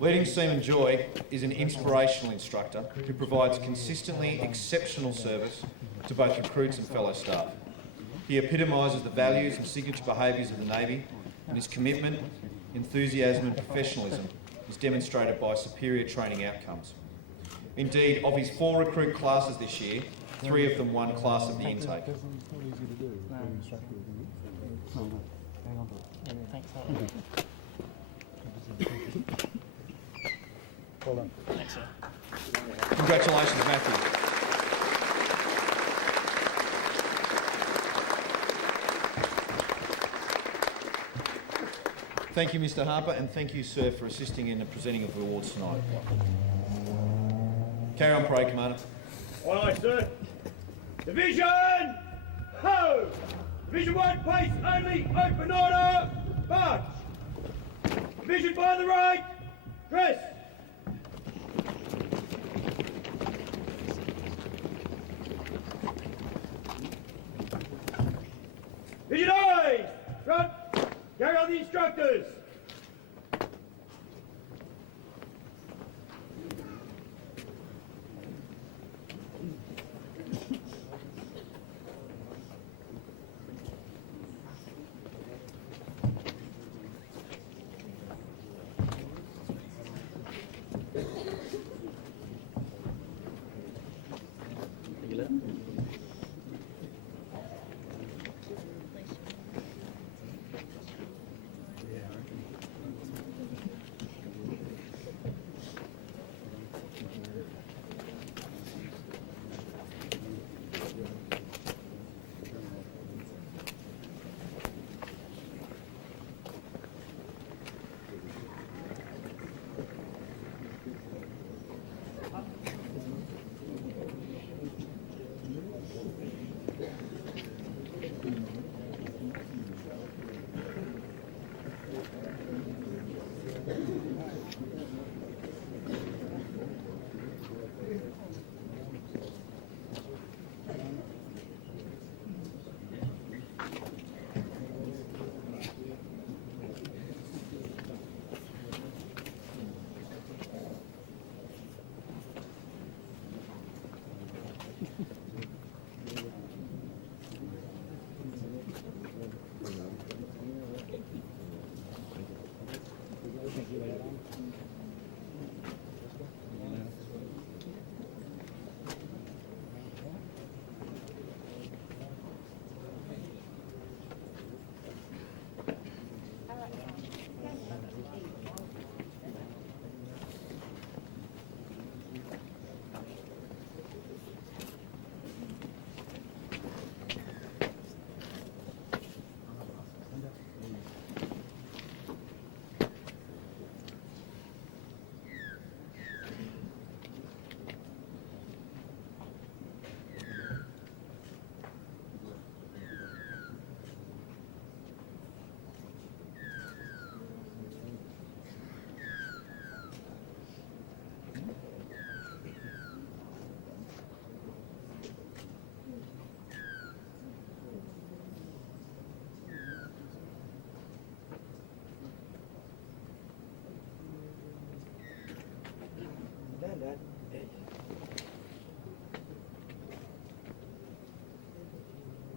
Leading Seaman Joy is an inspirational instructor who provides consistently exceptional service to both recruits and fellow staff. He epitomises the values and signature behaviours of the Navy, and his commitment, enthusiasm and professionalism is demonstrated by superior training outcomes. Indeed, of his 4 recruit classes this year, 3 of them won class of the intake. Well done. Congratulations, Matthew. Thank you, Mr. Harper, and thank you, sir, for assisting in the presenting of the awards tonight. Carry on, parade, Commander. All right, sir. Division! Ho! Division 1, pace only, open order, march! Division by the right, dress! Division eyes, front, carry on the instructors!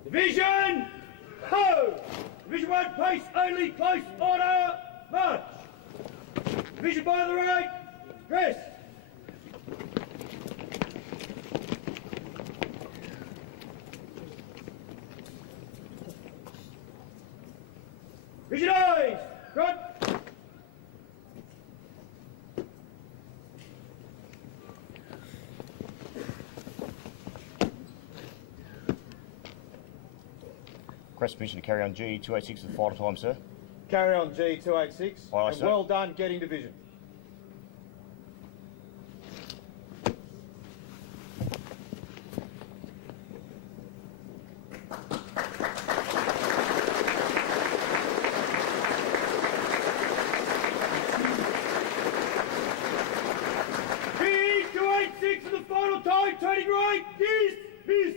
Division! Ho! Division 1, pace only, close order, march! Division by the right, dress! Division eyes, front! Request permission to carry on G286 for the final time, sir. Carry on, G286. Aye, and sir. well done getting division. right, turning right, dismiss.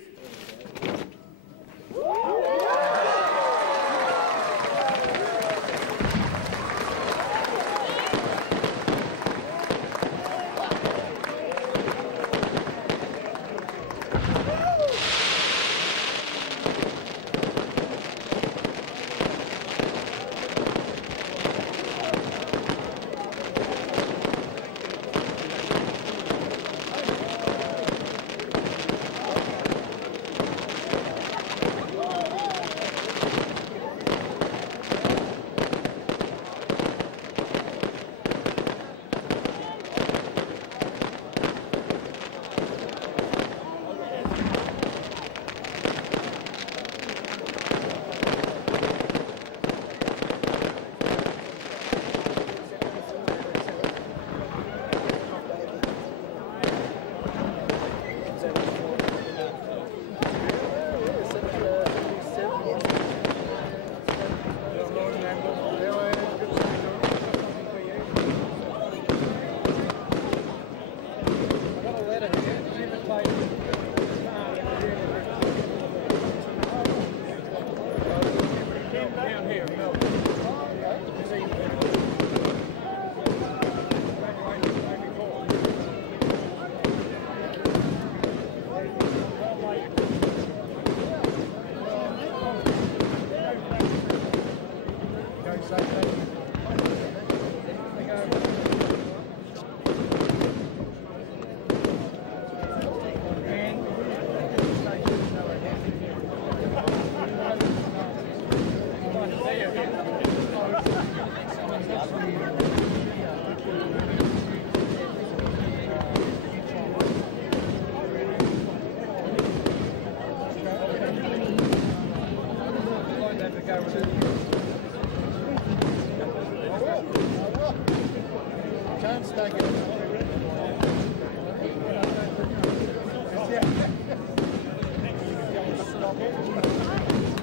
Can't stack it.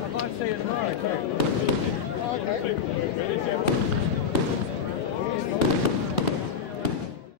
I might see you tomorrow too. Okay.